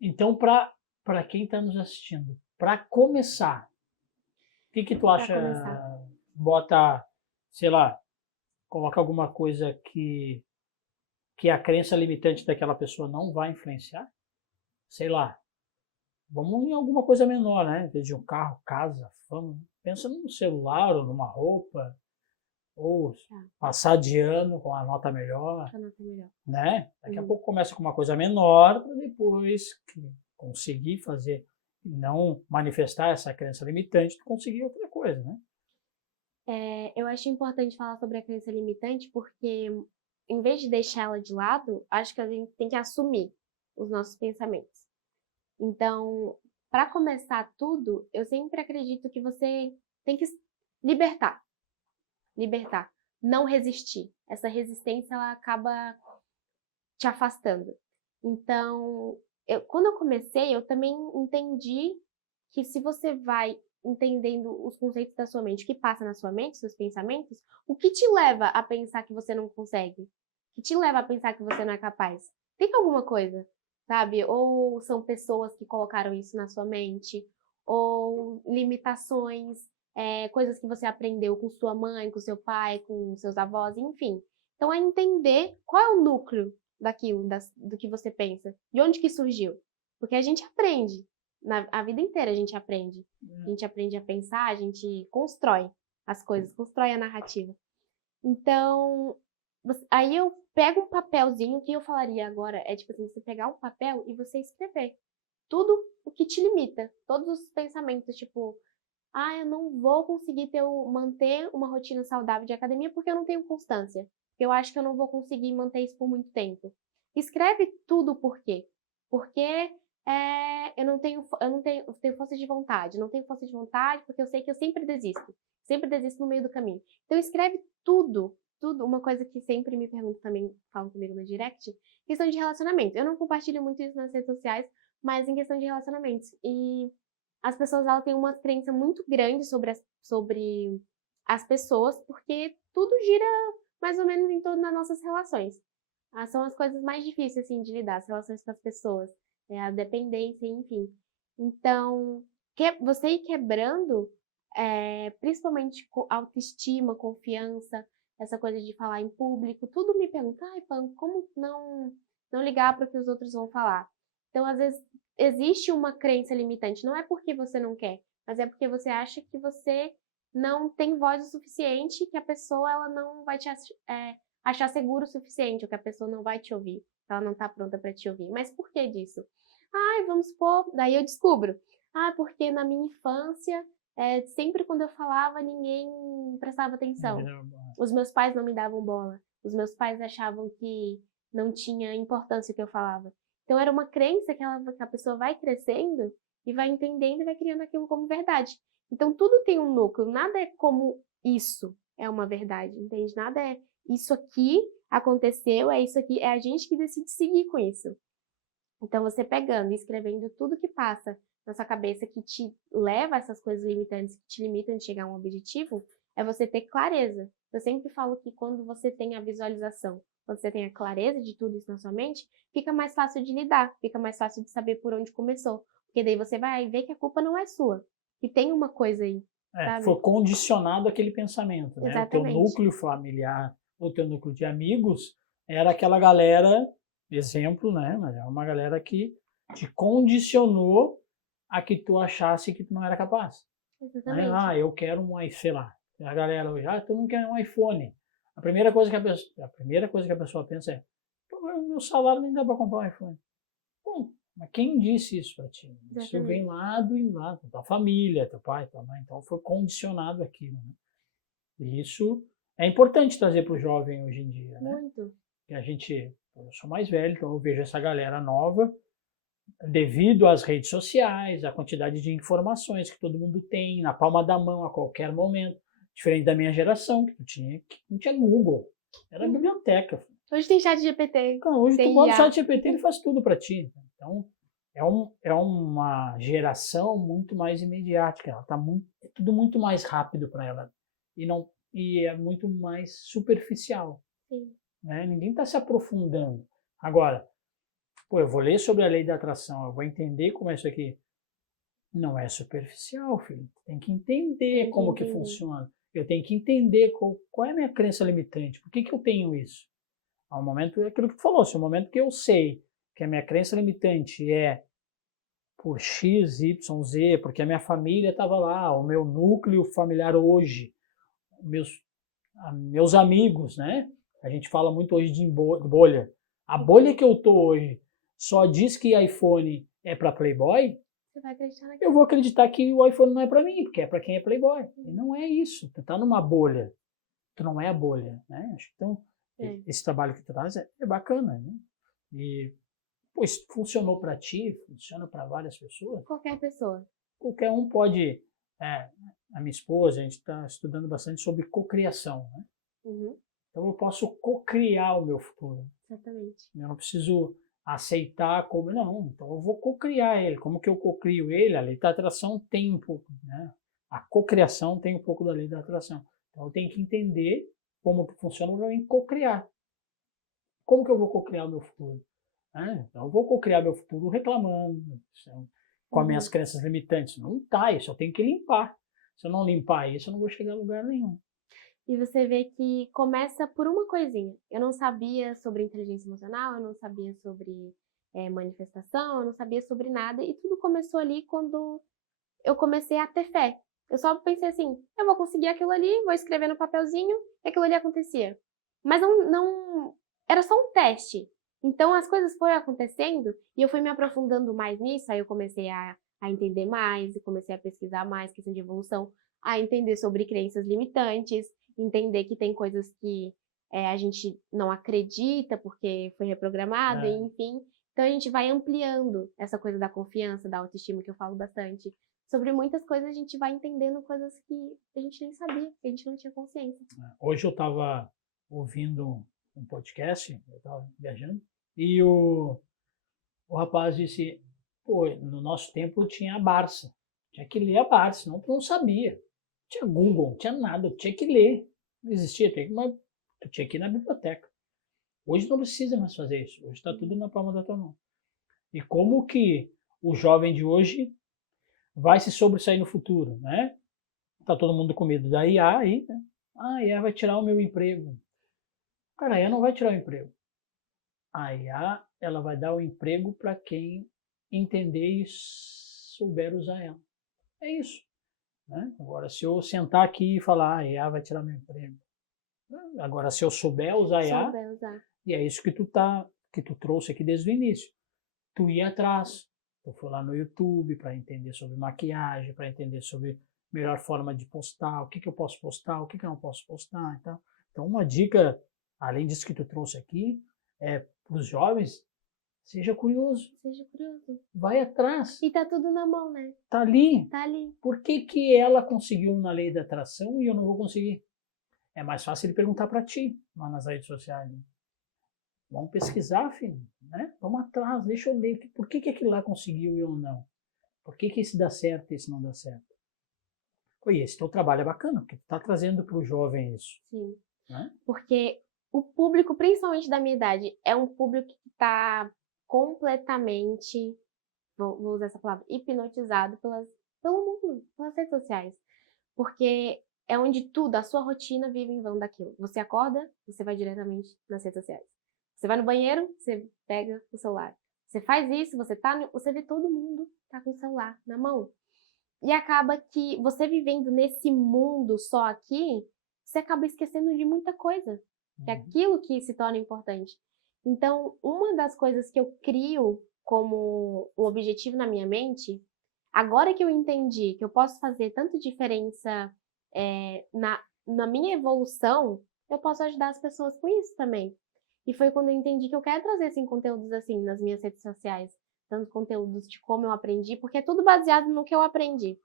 Então, para quem está nos assistindo, para começar, o que tu Pra acha? começar. Bota, sei lá, coloca alguma coisa que a crença limitante daquela pessoa não vai influenciar? Sei lá, vamos em alguma coisa menor, né? Em vez de um carro, casa, fama. Pensa num celular ou numa roupa. ou Tá. passar de ano com a nota melhor, A nota melhor. né? Daqui a Uhum. pouco começa com uma coisa menor, para depois conseguir fazer, não manifestar essa crença limitante, tu conseguir outra coisa, né? Eu acho importante falar sobre a crença limitante porque, em vez de deixar ela de lado, acho que a gente tem que assumir os nossos pensamentos. Então, para começar tudo, eu sempre acredito que você tem que libertar, libertar, não resistir. Essa resistência ela acaba te afastando. Então, quando eu comecei, eu também entendi que se você vai entendendo os conceitos da sua mente, o que passa na sua mente, seus pensamentos, o que te leva a pensar que você não consegue? O que te leva a pensar que você não é capaz? Tem alguma coisa, sabe? Ou são pessoas que colocaram isso na sua mente, ou limitações, coisas que você aprendeu com sua mãe, com seu pai, com seus avós, enfim. Então é entender qual é o núcleo daquilo, do que você pensa, de onde que surgiu. Porque a gente aprende, a vida inteira a gente aprende. A gente aprende a pensar, a gente constrói as coisas, constrói a narrativa. Então, aí eu pego um papelzinho, o que eu falaria agora é tipo assim, você pegar um papel e você escrever tudo o que te limita, todos os pensamentos, tipo, eu não vou conseguir manter uma rotina saudável de academia porque eu não tenho constância. Eu acho que eu não vou conseguir manter isso por muito tempo. Escreve tudo o porquê. Porque eu tenho força de vontade. Não tenho força de vontade porque eu sei que eu sempre desisto. Sempre desisto no meio do caminho. Então escreve tudo, tudo. Uma coisa que sempre me perguntam também, falam comigo no direct, questão de relacionamento. Eu não compartilho muito isso nas redes sociais, mas em questão de relacionamentos. E as pessoas elas têm uma crença muito grande sobre as pessoas, porque tudo gira mais ou menos em torno das nossas relações. São as coisas mais difíceis assim, de lidar, as relações com as pessoas, a dependência, enfim. Então, você ir quebrando, principalmente autoestima, confiança, essa coisa de falar em público, tudo me pergunta, Pam, como não ligar para o que os outros vão falar? Então, às vezes, existe uma crença limitante. Não é porque você não quer, mas é porque você acha que você não tem voz o suficiente, que a pessoa ela não vai te achar seguro o suficiente, ou que a pessoa não vai te ouvir, ela não está pronta para te ouvir. Mas por que disso? Vamos supor, daí eu descubro. Porque na minha infância, sempre quando eu falava, ninguém prestava atenção. Os meus pais não me davam bola. Os meus pais achavam que não tinha importância o que eu falava. Então era uma crença que a pessoa vai crescendo e vai entendendo e vai criando aquilo como verdade. Então tudo tem um núcleo, nada é como isso é uma verdade, entende? Nada é isso aqui aconteceu, é isso aqui, é a gente que decide seguir com isso. Então você pegando e escrevendo tudo que passa na sua cabeça que te leva a essas coisas limitantes, que te limitam de chegar a um objetivo, é você ter clareza. Eu sempre falo que quando você tem a visualização, quando você tem a clareza de tudo isso na sua mente, fica mais fácil de lidar, fica mais fácil de saber por onde começou. Porque daí você vai ver que a culpa não é sua, que tem uma coisa aí, sabe? Foi condicionado aquele pensamento, né? O teu Exatamente. núcleo familiar, o teu núcleo de amigos, era aquela galera, exemplo, né? Mas é uma galera que te condicionou a que tu achasse que tu não era capaz. Exatamente. Eu quero sei lá, a galera hoje, tu não quer um iPhone. A primeira coisa que a pessoa pensa é, meu salário nem dá para comprar um iPhone. Bom, mas quem disse isso para ti? Isso vem Exatamente. lá da tua família, teu pai, tua mãe, então foi condicionado aquilo, né? E isso é importante trazer para o jovem hoje em dia, né? Muito. Que eu sou mais velho, então eu vejo essa galera nova, devido às redes sociais, a quantidade de informações que todo mundo tem na palma da mão a qualquer momento, diferente da minha geração, que não tinha Google, era biblioteca. Hoje tem chat GPT, Então, hoje tu tem bota o IA. chat GPT, ele faz tudo para ti. Então, é uma geração muito mais imediática, é tudo muito mais rápido para ela e é muito mais superficial, Sim. né? Ninguém está se aprofundando. Agora, eu vou ler sobre a lei da atração, eu vou entender como é isso aqui. Não é superficial, filho. Tem que entender como que funciona. Eu tenho que entender qual é a minha crença limitante. Por que eu tenho isso? Ao momento, é aquilo que tu falou, se o momento que eu sei que a minha crença limitante é por X, Y, Z, porque a minha família estava lá, o meu núcleo familiar hoje, meus amigos, né? A gente fala muito hoje de bolha. A bolha que eu tô hoje só diz que iPhone é para Playboy, Você vai acreditar naquilo. eu vou acreditar que o iPhone não é para mim, porque é para quem é Playboy. E não é isso. Tu tá numa bolha. Tu não é a bolha, né? Então, esse trabalho que tu traz é bacana, né? E, pô, isso funcionou para ti, funciona para várias pessoas. Qualquer pessoa. Qualquer um pode. A minha esposa, a gente está estudando bastante sobre cocriação, né? Uhum. Então eu posso cocriar o meu futuro. Exatamente. Eu não preciso aceitar como não. Então eu vou cocriar ele. Como que eu cocrio ele? A lei da atração tem um pouco, né? A cocriação tem um pouco da lei da atração. Então eu tenho que entender como que funciona para mim cocriar. Como que eu vou cocriar o meu futuro? Então eu vou cocriar meu futuro reclamando, com as minhas crenças limitantes. Não tá, isso eu tenho que limpar. Se eu não limpar isso, eu não vou chegar a lugar nenhum. E você vê que começa por uma coisinha. Eu não sabia sobre inteligência emocional, eu não sabia sobre manifestação, eu não sabia sobre nada. E tudo começou ali quando eu comecei a ter fé. Eu só pensei assim, eu vou conseguir aquilo ali, vou escrever no papelzinho, e aquilo ali acontecia. Mas não era só um teste. Então as coisas foram acontecendo e eu fui me aprofundando mais nisso, aí eu comecei a entender mais, e comecei a pesquisar mais questão de evolução, a entender sobre crenças limitantes, entender que tem coisas que a gente não acredita porque foi reprogramado, enfim. Então a gente vai ampliando essa coisa da confiança, da autoestima que eu falo bastante. Sobre muitas coisas a gente vai entendendo coisas que a gente nem sabia, que a gente não tinha consciência. Hoje eu estava ouvindo um podcast, eu estava viajando, e o rapaz disse, pô, no nosso tempo tinha a Barça, tinha que ler a Barça, senão tu não sabia. Não tinha Google, não tinha nada, eu tinha que ler. Não existia, tu tinha que ir na biblioteca. Hoje não precisa mais fazer isso, hoje está tudo na palma da tua mão. E como que o jovem de hoje vai se sobressair no futuro, né? Tá todo mundo com medo da IA aí, né? A IA vai tirar o meu emprego. Cara, a IA não vai tirar o emprego. A IA, ela vai dar o emprego para quem entender e souber usar ela. É isso. Né? Agora, se eu sentar aqui e falar, a IA vai tirar meu emprego. Agora, se eu souber usar a IA, e é isso que tu trouxe aqui desde o início. Tu ia atrás. Tu foi lá no YouTube para entender sobre maquiagem, para entender sobre melhor forma de postar, o que eu posso postar, o que eu não posso postar. Então, uma dica, além disso que tu trouxe aqui, é para os jovens, seja curioso. Seja curioso. Vai atrás. E tá tudo na mão, né? Tá ali. Tá ali. Por que ela conseguiu na lei da atração e eu não vou conseguir? É mais fácil ele perguntar para ti, lá nas redes sociais. Né? Vamos pesquisar, filho. Né? Vamos atrás, deixa eu ler. Por que aquele lá conseguiu e eu não? Por que esse dá certo e esse não dá certo? E esse teu trabalho é bacana, porque tu tá trazendo para o jovem isso. Sim. Né? Porque o público, principalmente da minha idade, é um público que está completamente, vou usar essa palavra, hipnotizado pelo mundo, pelas redes sociais. Porque é onde tudo, a sua rotina vive em vão daquilo. Você acorda, você vai diretamente nas redes sociais. Você vai no banheiro, você pega o celular. Você faz isso, você vê todo mundo tá com o celular na mão. E acaba que você vivendo nesse mundo só aqui, você acaba esquecendo de muita coisa. Que é aquilo que se torna importante. Então, uma das coisas que eu crio como um objetivo na minha mente, agora que eu entendi que eu posso fazer tanta diferença na minha evolução, eu posso ajudar as pessoas com isso também. E foi quando eu entendi que eu quero trazer assim, conteúdos assim nas minhas redes sociais. Tanto conteúdos de como eu aprendi, porque é tudo baseado no que eu aprendi.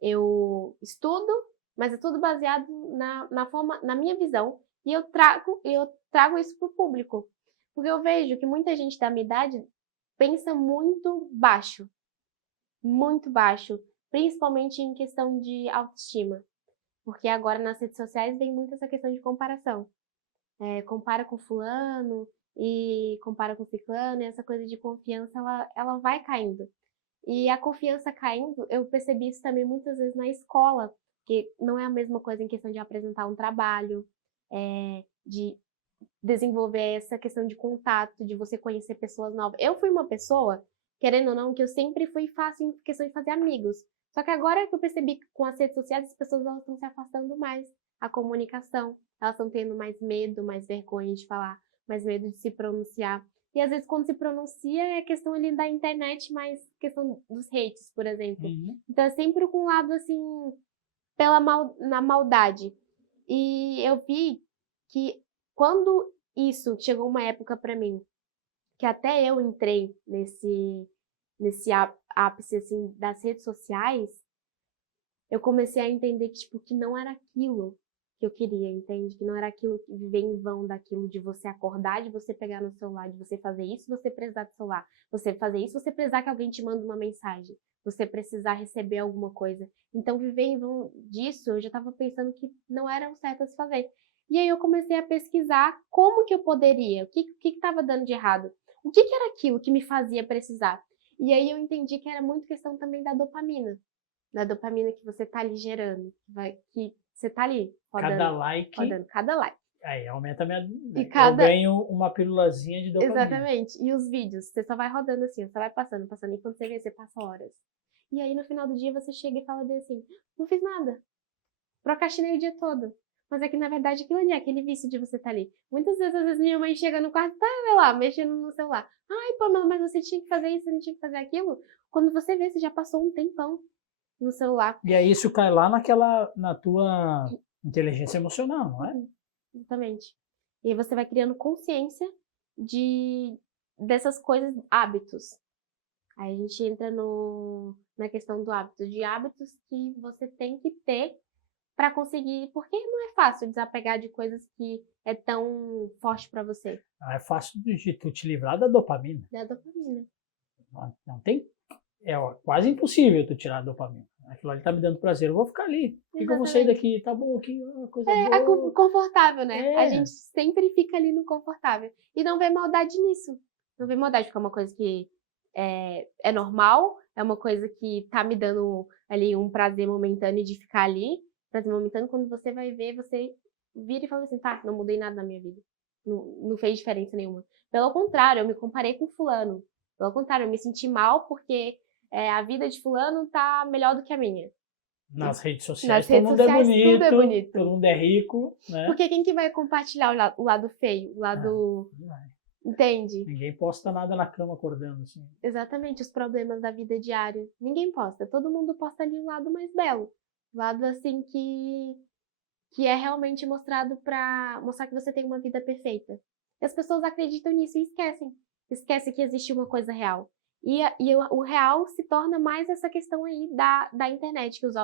Eu estudo, mas é tudo baseado na minha visão. E eu trago isso para o público. Porque eu vejo que muita gente da minha idade pensa muito baixo. Muito baixo. Principalmente em questão de autoestima. Porque agora nas redes sociais vem muito essa questão de comparação. Compara com fulano e compara com ciclano. E essa coisa de confiança, ela vai caindo. E a confiança caindo, eu percebi isso também muitas vezes na escola. Que não é a mesma coisa em questão de apresentar um trabalho, de desenvolver essa questão de contato, de você conhecer pessoas novas. Eu fui uma pessoa, querendo ou não, que eu sempre fui fácil em questão de fazer amigos. Só que agora que eu percebi que com as redes sociais as pessoas estão se afastando mais, a comunicação. elas estão tendo mais medo, mais vergonha de falar, mais medo de se pronunciar. E às vezes quando se pronuncia é questão ali da internet, mas questão dos hates, por exemplo. Uhum. Então é sempre com um lado assim, na maldade. E eu vi que quando isso chegou uma época pra mim, que até eu entrei nesse ápice assim das redes sociais, eu comecei a entender que tipo que não era aquilo que eu queria, entende? Que não era aquilo que viver em vão daquilo de você acordar, de você pegar no celular, de você fazer isso, você precisar do celular, você fazer isso, você precisar que alguém te mande uma mensagem, você precisar receber alguma coisa. Então viver em vão disso, eu já estava pensando que não era o certo a se fazer. E aí eu comecei a pesquisar como que eu poderia, o que estava dando de errado, o que era aquilo que me fazia precisar. E aí eu entendi que era muito questão também da dopamina que você tá ali gerando, que você tá ali Cada like, rodando cada like. aí aumenta a minha... E Eu cada... ganho uma pílulazinha de dopamina. Exatamente. E os vídeos, você só vai rodando assim, você vai passando, passando, e quando você vê, você passa horas. E aí no final do dia você chega e fala bem assim, não fiz nada, procrastinei o dia todo. Mas é que na verdade aquilo ali é aquele vício de você estar ali. Muitas vezes, às vezes minha mãe chega no quarto e tá, vai lá, mexendo no celular. Ai, Pamela, mas você tinha que fazer isso, você não tinha que fazer aquilo. Quando você vê, você já passou um tempão no celular. E aí isso cai lá na tua inteligência emocional, não é? Exatamente. E aí você vai criando consciência dessas coisas, hábitos. Aí a gente entra na questão do hábito, de hábitos que você tem que ter para conseguir, porque não é fácil desapegar de coisas que é tão forte para você. É fácil de tu te livrar da dopamina. Da dopamina. Não tem... É quase impossível tu tirar a dopamina. Aquilo ali tá me dando prazer, eu vou ficar ali. Por que eu vou sair daqui? Tá bom aqui, coisa boa. É confortável, né? É. A gente sempre fica ali no confortável. E não vê maldade nisso. Não vê maldade, porque é uma coisa que é normal, é uma coisa que tá me dando ali um prazer momentâneo de ficar ali. Prazer momentâneo, quando você vai ver, você vira e fala assim, tá, não mudei nada na minha vida. Não fez diferença nenhuma. Pelo contrário, eu me comparei com fulano. Pelo contrário, eu me senti mal porque a vida de fulano tá melhor do que a minha. Nas redes sociais, Nas redes sociais, tudo é bonito. Todo mundo é rico, né? Porque quem que vai compartilhar o lado feio, o lado... Entende? Ninguém posta nada na cama acordando, assim. Exatamente, os problemas da vida diária. Ninguém posta. Todo mundo posta ali o lado mais belo. O lado, assim, que é realmente mostrado pra mostrar que você tem uma vida perfeita. E as pessoas acreditam nisso e esquecem. Esquecem que existe uma coisa real. E o real se torna mais essa questão aí da internet que os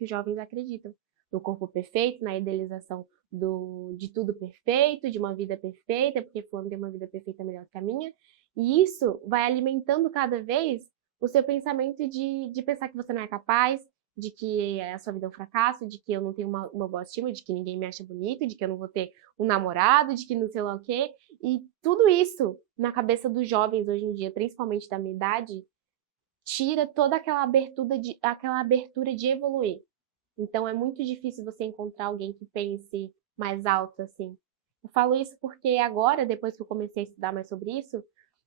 jovens acreditam. No corpo perfeito, na idealização de tudo perfeito, de uma vida perfeita, porque fulano tem uma vida perfeita melhor que a minha. E isso vai alimentando cada vez o seu pensamento de pensar que você não é capaz, de que a sua vida é um fracasso, de que eu não tenho uma boa estima, de que ninguém me acha bonito, de que eu não vou ter um namorado, de que não sei lá o quê. E tudo isso, na cabeça dos jovens hoje em dia, principalmente da minha idade, tira toda aquela abertura de evoluir. Então é muito difícil você encontrar alguém que pense mais alto, assim. Eu falo isso porque agora, depois que eu comecei a estudar mais sobre isso,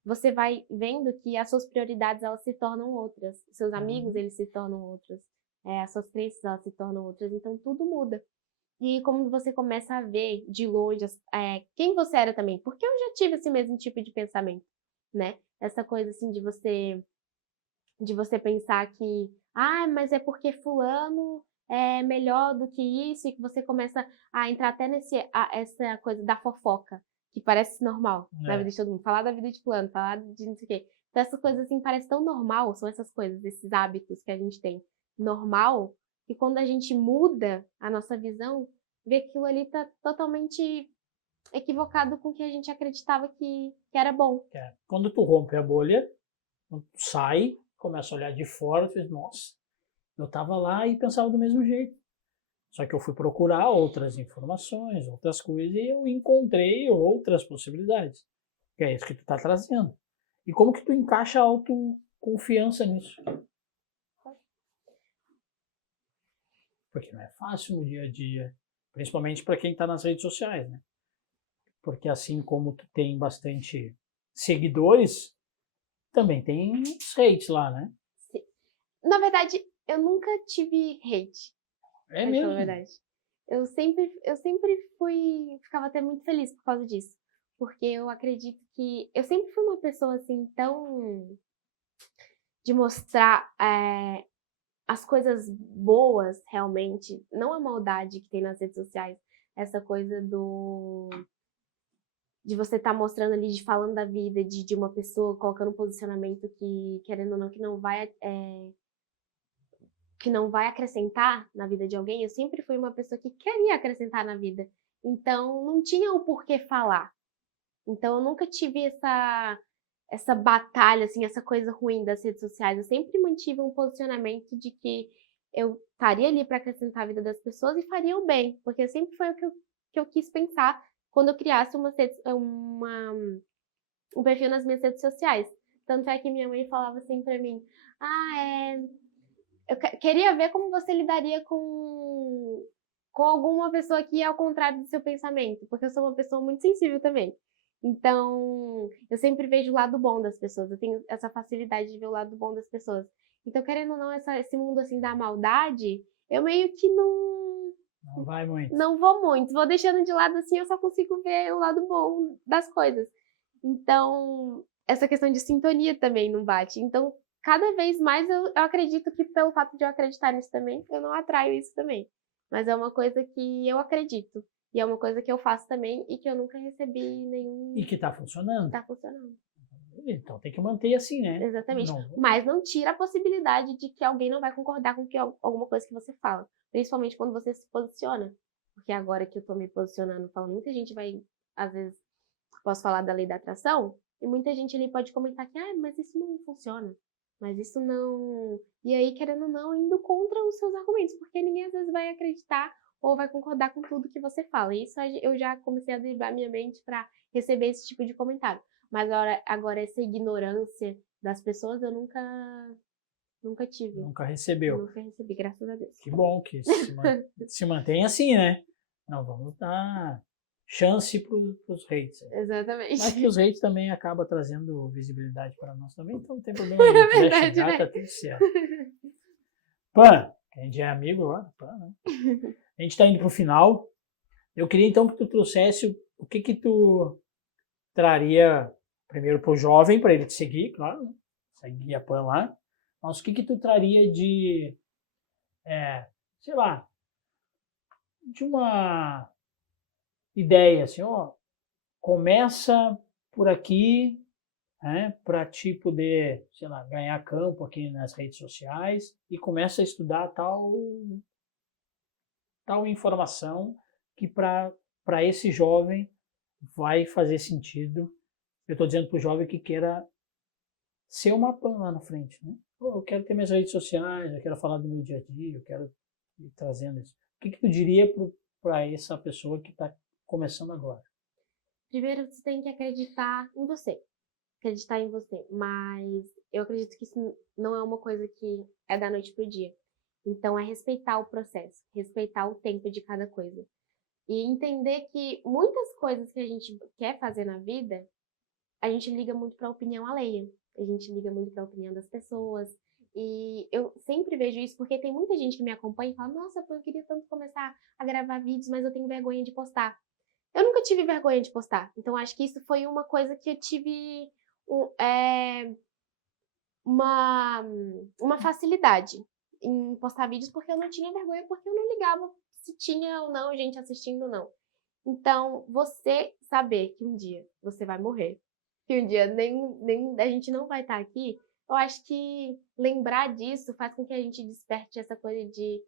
você vai vendo que as suas prioridades, elas se tornam outras. Seus amigos, eles se tornam outros. As suas crenças, elas se tornam outras. Então tudo muda. E como você começa a ver de longe quem você era também. Porque eu já tive esse mesmo tipo de pensamento, né? Essa coisa assim de você pensar que, mas é porque fulano é melhor do que isso, e que você começa a entrar até essa coisa da fofoca, que parece normal na vida de todo mundo. Falar da vida de fulano, falar de não sei o quê. Então essas coisas assim parecem tão normal, são essas coisas, esses hábitos que a gente tem normal, que quando a gente muda a nossa visão, vê que aquilo ali tá totalmente equivocado com o que a gente acreditava que era bom. Quando tu rompe a bolha, quando tu sai, começa a olhar de fora, tu diz, nossa, eu estava lá e pensava do mesmo jeito. Só que eu fui procurar outras informações, outras coisas, e eu encontrei outras possibilidades. Que é isso que tu está trazendo. E como que tu encaixa a autoconfiança nisso? Porque não é fácil no dia a dia, principalmente para quem está nas redes sociais, né? Porque assim como tu tem bastante seguidores, também tem os hates lá, né? Na verdade, eu nunca tive hate. É mesmo? Verdade. eu sempre ficava até muito feliz por causa disso. Porque eu acredito que eu sempre fui uma pessoa assim tão de mostrar as coisas boas realmente, não a maldade que tem nas redes sociais, essa coisa de você estar mostrando ali, de falando da vida de uma pessoa, colocando um posicionamento que, querendo ou não, que não vai acrescentar na vida de alguém. Eu sempre fui uma pessoa que queria acrescentar na vida. Então, não tinha o porquê falar. Então, eu nunca tive essa batalha, assim, essa coisa ruim das redes sociais. Eu sempre mantive um posicionamento de que eu estaria ali para acrescentar a vida das pessoas e faria o bem, porque sempre foi o que eu quis pensar quando eu criasse um perfil nas minhas redes sociais. Tanto é que minha mãe falava assim para mim: eu queria ver como você lidaria com alguma pessoa que é ao contrário do seu pensamento, porque eu sou uma pessoa muito sensível também. Então, eu sempre vejo o lado bom das pessoas, eu tenho essa facilidade de ver o lado bom das pessoas. Então, querendo ou não, esse mundo assim da maldade, eu meio que Não vai muito. não vou muito, vou deixando de lado assim, eu só consigo ver o lado bom das coisas. Então, essa questão de sintonia também não bate. Então, cada vez mais eu acredito que pelo fato de eu acreditar nisso também, eu não atraio isso também. Mas é uma coisa que eu acredito. E é uma coisa que eu faço também e que eu nunca recebi nenhum. E que tá funcionando. Tá funcionando. Então tem que manter assim, né? Exatamente. Não, Mas não tira a possibilidade de que alguém não vai concordar com alguma coisa que você fala. Principalmente quando você se posiciona. Porque agora que eu tô me posicionando, falando, muita gente vai, às vezes, posso falar da lei da atração, e muita gente ali pode comentar que, mas isso não funciona. Mas isso não. E aí, querendo ou não, indo contra os seus argumentos, porque ninguém às vezes vai acreditar ou vai concordar com tudo que você fala. E isso eu já comecei a driblar minha mente para receber esse tipo de comentário. Mas agora essa ignorância das pessoas eu nunca tive. nunca recebeu. Nunca recebi, graças a Deus. Que bom que se mantém assim, né? Não vamos dar chance para os hates. Exatamente. Mas que os hates também acabam trazendo visibilidade para nós também, então não tem problema nenhum. Se quiser Verdade, xingar, né? tá tudo certo. Pan, que a gente já é amigo agora, Pan, né? A gente está indo para o final. Eu queria então que tu trouxesse o que tu traria primeiro para o jovem, para ele te seguir, claro, né? Seguir a Pan lá. Mas o que tu traria de, sei lá, de uma ideia, assim, ó, começa por aqui, né, para te poder, sei lá, ganhar campo aqui nas redes sociais e começa a estudar tal informação que para esse jovem vai fazer sentido. Eu estou dizendo para o jovem que queira ser uma Pan lá na frente, né? Pô, eu quero ter minhas redes sociais, eu quero falar do meu dia a dia, eu quero ir trazendo isso. O que tu diria para essa pessoa que está começando agora? Primeiro, você tem que acreditar em você. Acreditar em você. Mas eu acredito que isso não é uma coisa que é da noite pro dia. Então, é respeitar o processo, respeitar o tempo de cada coisa. E entender que muitas coisas que a gente quer fazer na vida, a gente liga muito para a opinião alheia. A gente liga muito para a opinião das pessoas. E eu sempre vejo isso porque tem muita gente que me acompanha e fala: Nossa, pô, eu queria tanto começar a gravar vídeos, mas eu tenho vergonha de postar. Eu nunca tive vergonha de postar. Então, acho que isso foi uma coisa que eu tive uma, uma facilidade em postar vídeos porque eu não tinha vergonha, porque eu não ligava se tinha ou não gente assistindo ou não. Então, você saber que um dia você vai morrer, que um dia nem a gente não vai estar aqui, eu acho que lembrar disso faz com que a gente desperte essa coisa de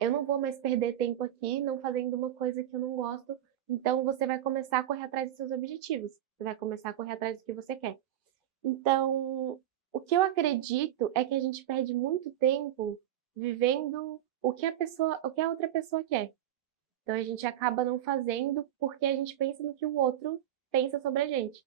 eu não vou mais perder tempo aqui não fazendo uma coisa que eu não gosto. Então, você vai começar a correr atrás dos seus objetivos. Você vai começar a correr atrás do que você quer. Então, o que eu acredito é que a gente perde muito tempo vivendo o que a outra pessoa quer. Então a gente acaba não fazendo porque a gente pensa no que o outro pensa sobre a gente.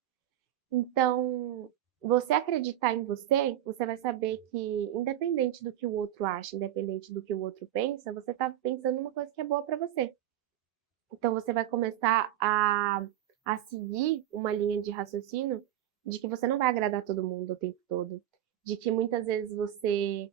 Então, você acreditar em você, você vai saber que independente do que o outro acha, independente do que o outro pensa, você está pensando numa coisa que é boa para você. Então você vai começar a seguir uma linha de raciocínio de que você não vai agradar todo mundo o tempo todo, de que muitas vezes você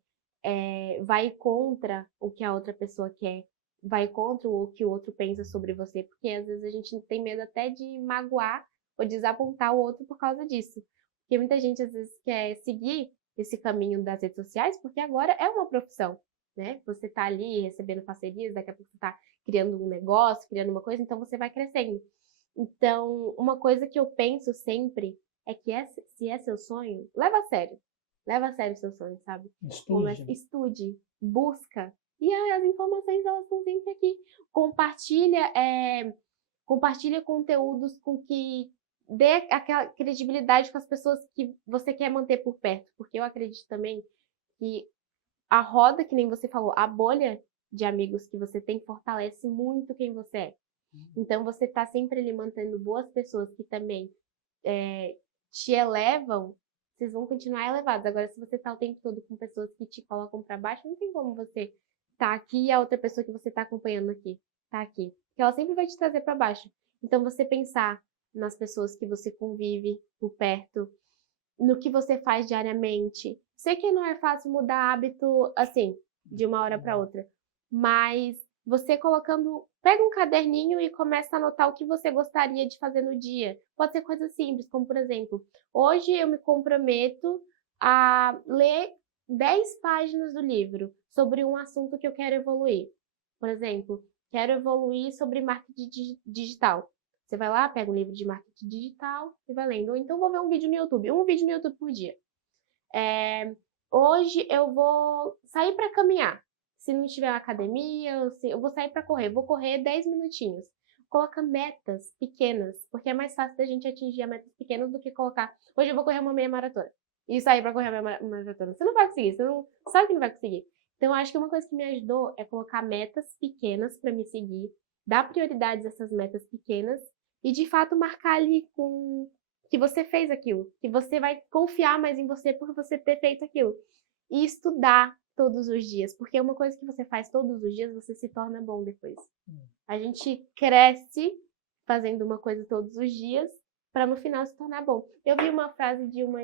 vai contra o que a outra pessoa quer. vai contra o que o outro pensa sobre você, porque às vezes a gente tem medo até de magoar ou desapontar o outro por causa disso. Porque muita gente às vezes quer seguir esse caminho das redes sociais, porque agora é uma profissão, né? Você tá ali recebendo parcerias, daqui a pouco você tá criando um negócio, criando uma coisa, então você vai crescendo. Então, uma coisa que eu penso sempre é que se é seu sonho, leva a sério. Leva a sério o seu sonho, sabe? Estude, busca. E as informações, elas estão sempre aqui. Compartilha conteúdos com que dê aquela credibilidade com as pessoas que você quer manter por perto. Porque eu acredito também que a roda, que nem você falou, a bolha de amigos que você tem fortalece muito quem você é. Então, você tá sempre ali mantendo boas pessoas que também te elevam, vocês vão continuar elevados. Agora, se você tá o tempo todo com pessoas que te colocam para baixo, não tem como você tá aqui e a outra pessoa que você tá acompanhando aqui tá aqui. Porque ela sempre vai te trazer para baixo. Então, você pensar nas pessoas que você convive por perto, no que você faz diariamente. Sei que não é fácil mudar hábito assim, de uma hora para outra, mas você colocando, pega um caderninho e começa a anotar o que você gostaria de fazer no dia. Pode ser coisas simples, como por exemplo, hoje eu me comprometo a ler 10 páginas do livro sobre um assunto que eu quero evoluir. Por exemplo, quero evoluir sobre marketing digital. Você vai lá, pega um livro de marketing digital e vai lendo. Ou então vou ver um vídeo no YouTube, um vídeo no YouTube por dia. Hoje eu vou sair para caminhar. Se não tiver academia, eu vou sair para correr. Vou correr 10 minutinhos. Coloca metas pequenas, porque é mais fácil da gente atingir metas pequenas do que colocar. Hoje eu vou correr uma meia maratona. E sair para correr uma meia maratona. Você não vai conseguir, você não sabe que não vai conseguir. Então, eu acho que uma coisa que me ajudou é colocar metas pequenas para me seguir, dar prioridades a essas metas pequenas e, de fato, marcar ali com que você fez aquilo, que você vai confiar mais em você por você ter feito aquilo. E estudar todos os dias, porque uma coisa que você faz todos os dias, você se torna bom depois. A gente cresce fazendo uma coisa todos os dias para no final se tornar bom. Eu vi uma frase de uma,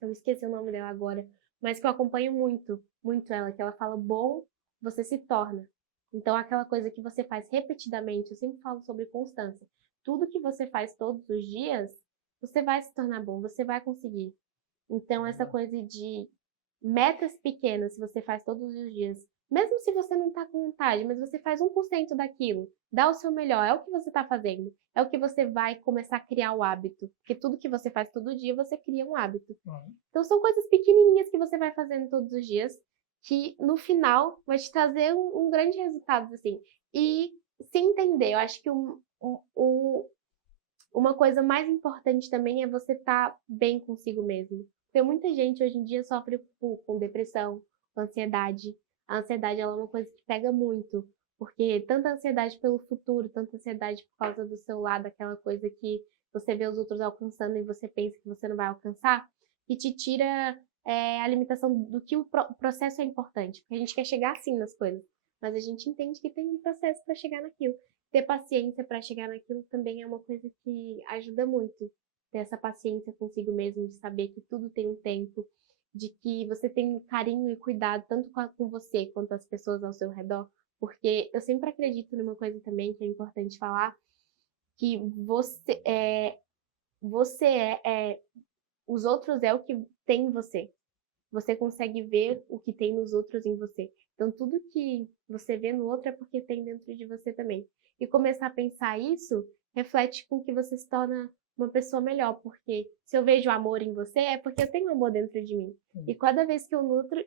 eu esqueci o nome dela agora, mas que eu acompanho muito, muito ela, que ela fala: bom, você se torna. Então, aquela coisa que você faz repetidamente, eu sempre falo sobre constância. Tudo que você faz todos os dias, você vai se tornar bom, você vai conseguir. Então, essa coisa de metas pequenas, se você faz todos os dias, mesmo se você não está com vontade, mas você faz 1% daquilo, dá o seu melhor, é o que você está fazendo, é o que você vai começar a criar o hábito, porque tudo que você faz todo dia, você cria um hábito. Então, são coisas pequenininhas que você vai fazendo todos os dias, que no final vai te trazer um grande resultado, assim. E se entender, eu acho que uma coisa mais importante também é você estar bem consigo mesmo. Porque muita gente hoje em dia sofre com depressão, com ansiedade. A ansiedade ela é uma coisa que pega muito, porque tanta ansiedade pelo futuro, tanta ansiedade por causa do seu lado, aquela coisa que você vê os outros alcançando e você pensa que você não vai alcançar, que te tira a limitação do que o processo é importante. Porque a gente quer chegar assim nas coisas, mas a gente entende que tem um processo para chegar naquilo. Ter paciência para chegar naquilo também é uma coisa que ajuda muito. Ter essa paciência consigo mesmo, de saber que tudo tem um tempo, de que você tem carinho e cuidado tanto com você quanto as pessoas ao seu redor, porque eu sempre acredito numa coisa também que é importante falar, que os outros é o que tem em você. Você consegue ver o que tem nos outros em você. Então, tudo que você vê no outro é porque tem dentro de você também. E começar a pensar isso reflete com que você se torna uma pessoa melhor, porque se eu vejo amor em você, é porque eu tenho amor dentro de mim. E cada vez que eu nutro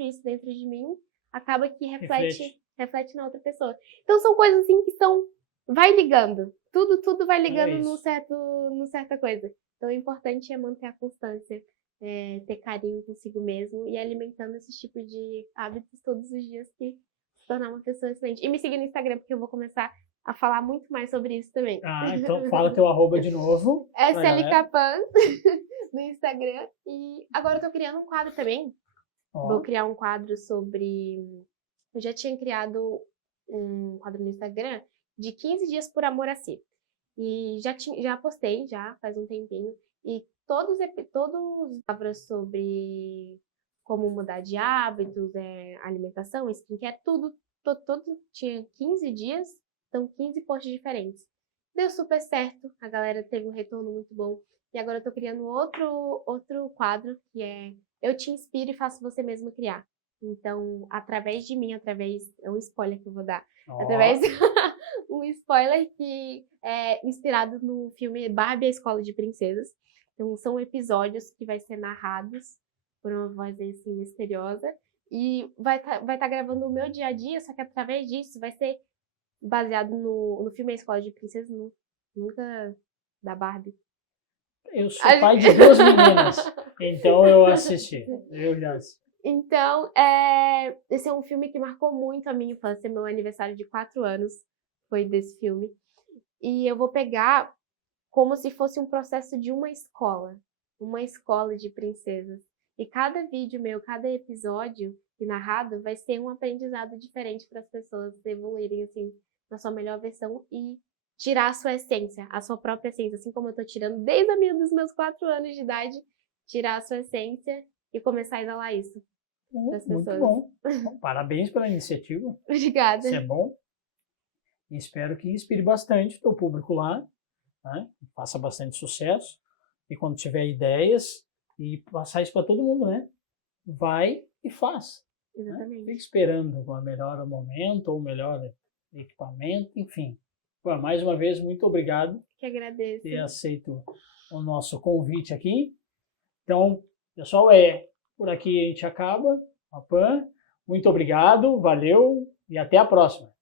isso dentro de mim, acaba que reflete na outra pessoa. Então, são coisas assim que vai ligando. Tudo vai ligando num certa coisa. Então, o importante é manter a constância. Ter carinho consigo mesmo e alimentando esse tipo de hábitos todos os dias que se tornar uma pessoa excelente. E me seguir no Instagram, porque eu vou começar a falar muito mais sobre isso também. Então fala teu arroba de novo. SLKpan no Instagram. E agora eu tô criando um quadro também. Vou criar um quadro sobre... Eu já tinha criado um quadro no Instagram de 15 dias por amor a si. E já postei, já faz um tempinho. E todos palavras sobre como mudar de hábitos, alimentação, skincare, tinha 15 dias, então 15 posts diferentes. Deu super certo, a galera teve um retorno muito bom. E agora eu tô criando outro quadro, que é Eu Te Inspiro e Faço Você Mesmo Criar. Então, através de mim, é um spoiler que eu vou dar, através um spoiler que é inspirado no filme Barbie, a Escola de Princesas. Então, são episódios que vai ser narrados por uma voz assim misteriosa e vai tá gravando o meu dia a dia, só que através disso vai ser baseado no filme A Escola de Princesas, nunca da Barbie. Eu sou pai de 2 meninas, então eu assisti. Eu já assisti. Então, esse é um filme que marcou muito a minha infância. Meu aniversário de 4 anos foi desse filme. E eu vou pegar como se fosse um processo de uma escola de princesas. E cada vídeo meu, cada episódio narrado vai ser um aprendizado diferente para as pessoas evoluírem assim na sua melhor versão e tirar a sua essência, a sua própria essência, assim como eu tô tirando desde dos meus 4 anos de idade, tirar a sua essência e começar a exalar isso das Muito pessoas. bom. Parabéns pela iniciativa. Obrigada. Isso é bom. E espero que inspire bastante o teu público lá, né? Faça bastante sucesso. E quando tiver ideias, e passar isso para todo mundo, né? Vai e faz. Exatamente. Né? Fica esperando o melhor momento, ou o melhor equipamento, enfim. Bom, mais uma vez, muito obrigado Que agradeço. por ter aceito o nosso convite aqui. Então, pessoal, por aqui a gente acaba a PAN. Muito obrigado, valeu e até a próxima.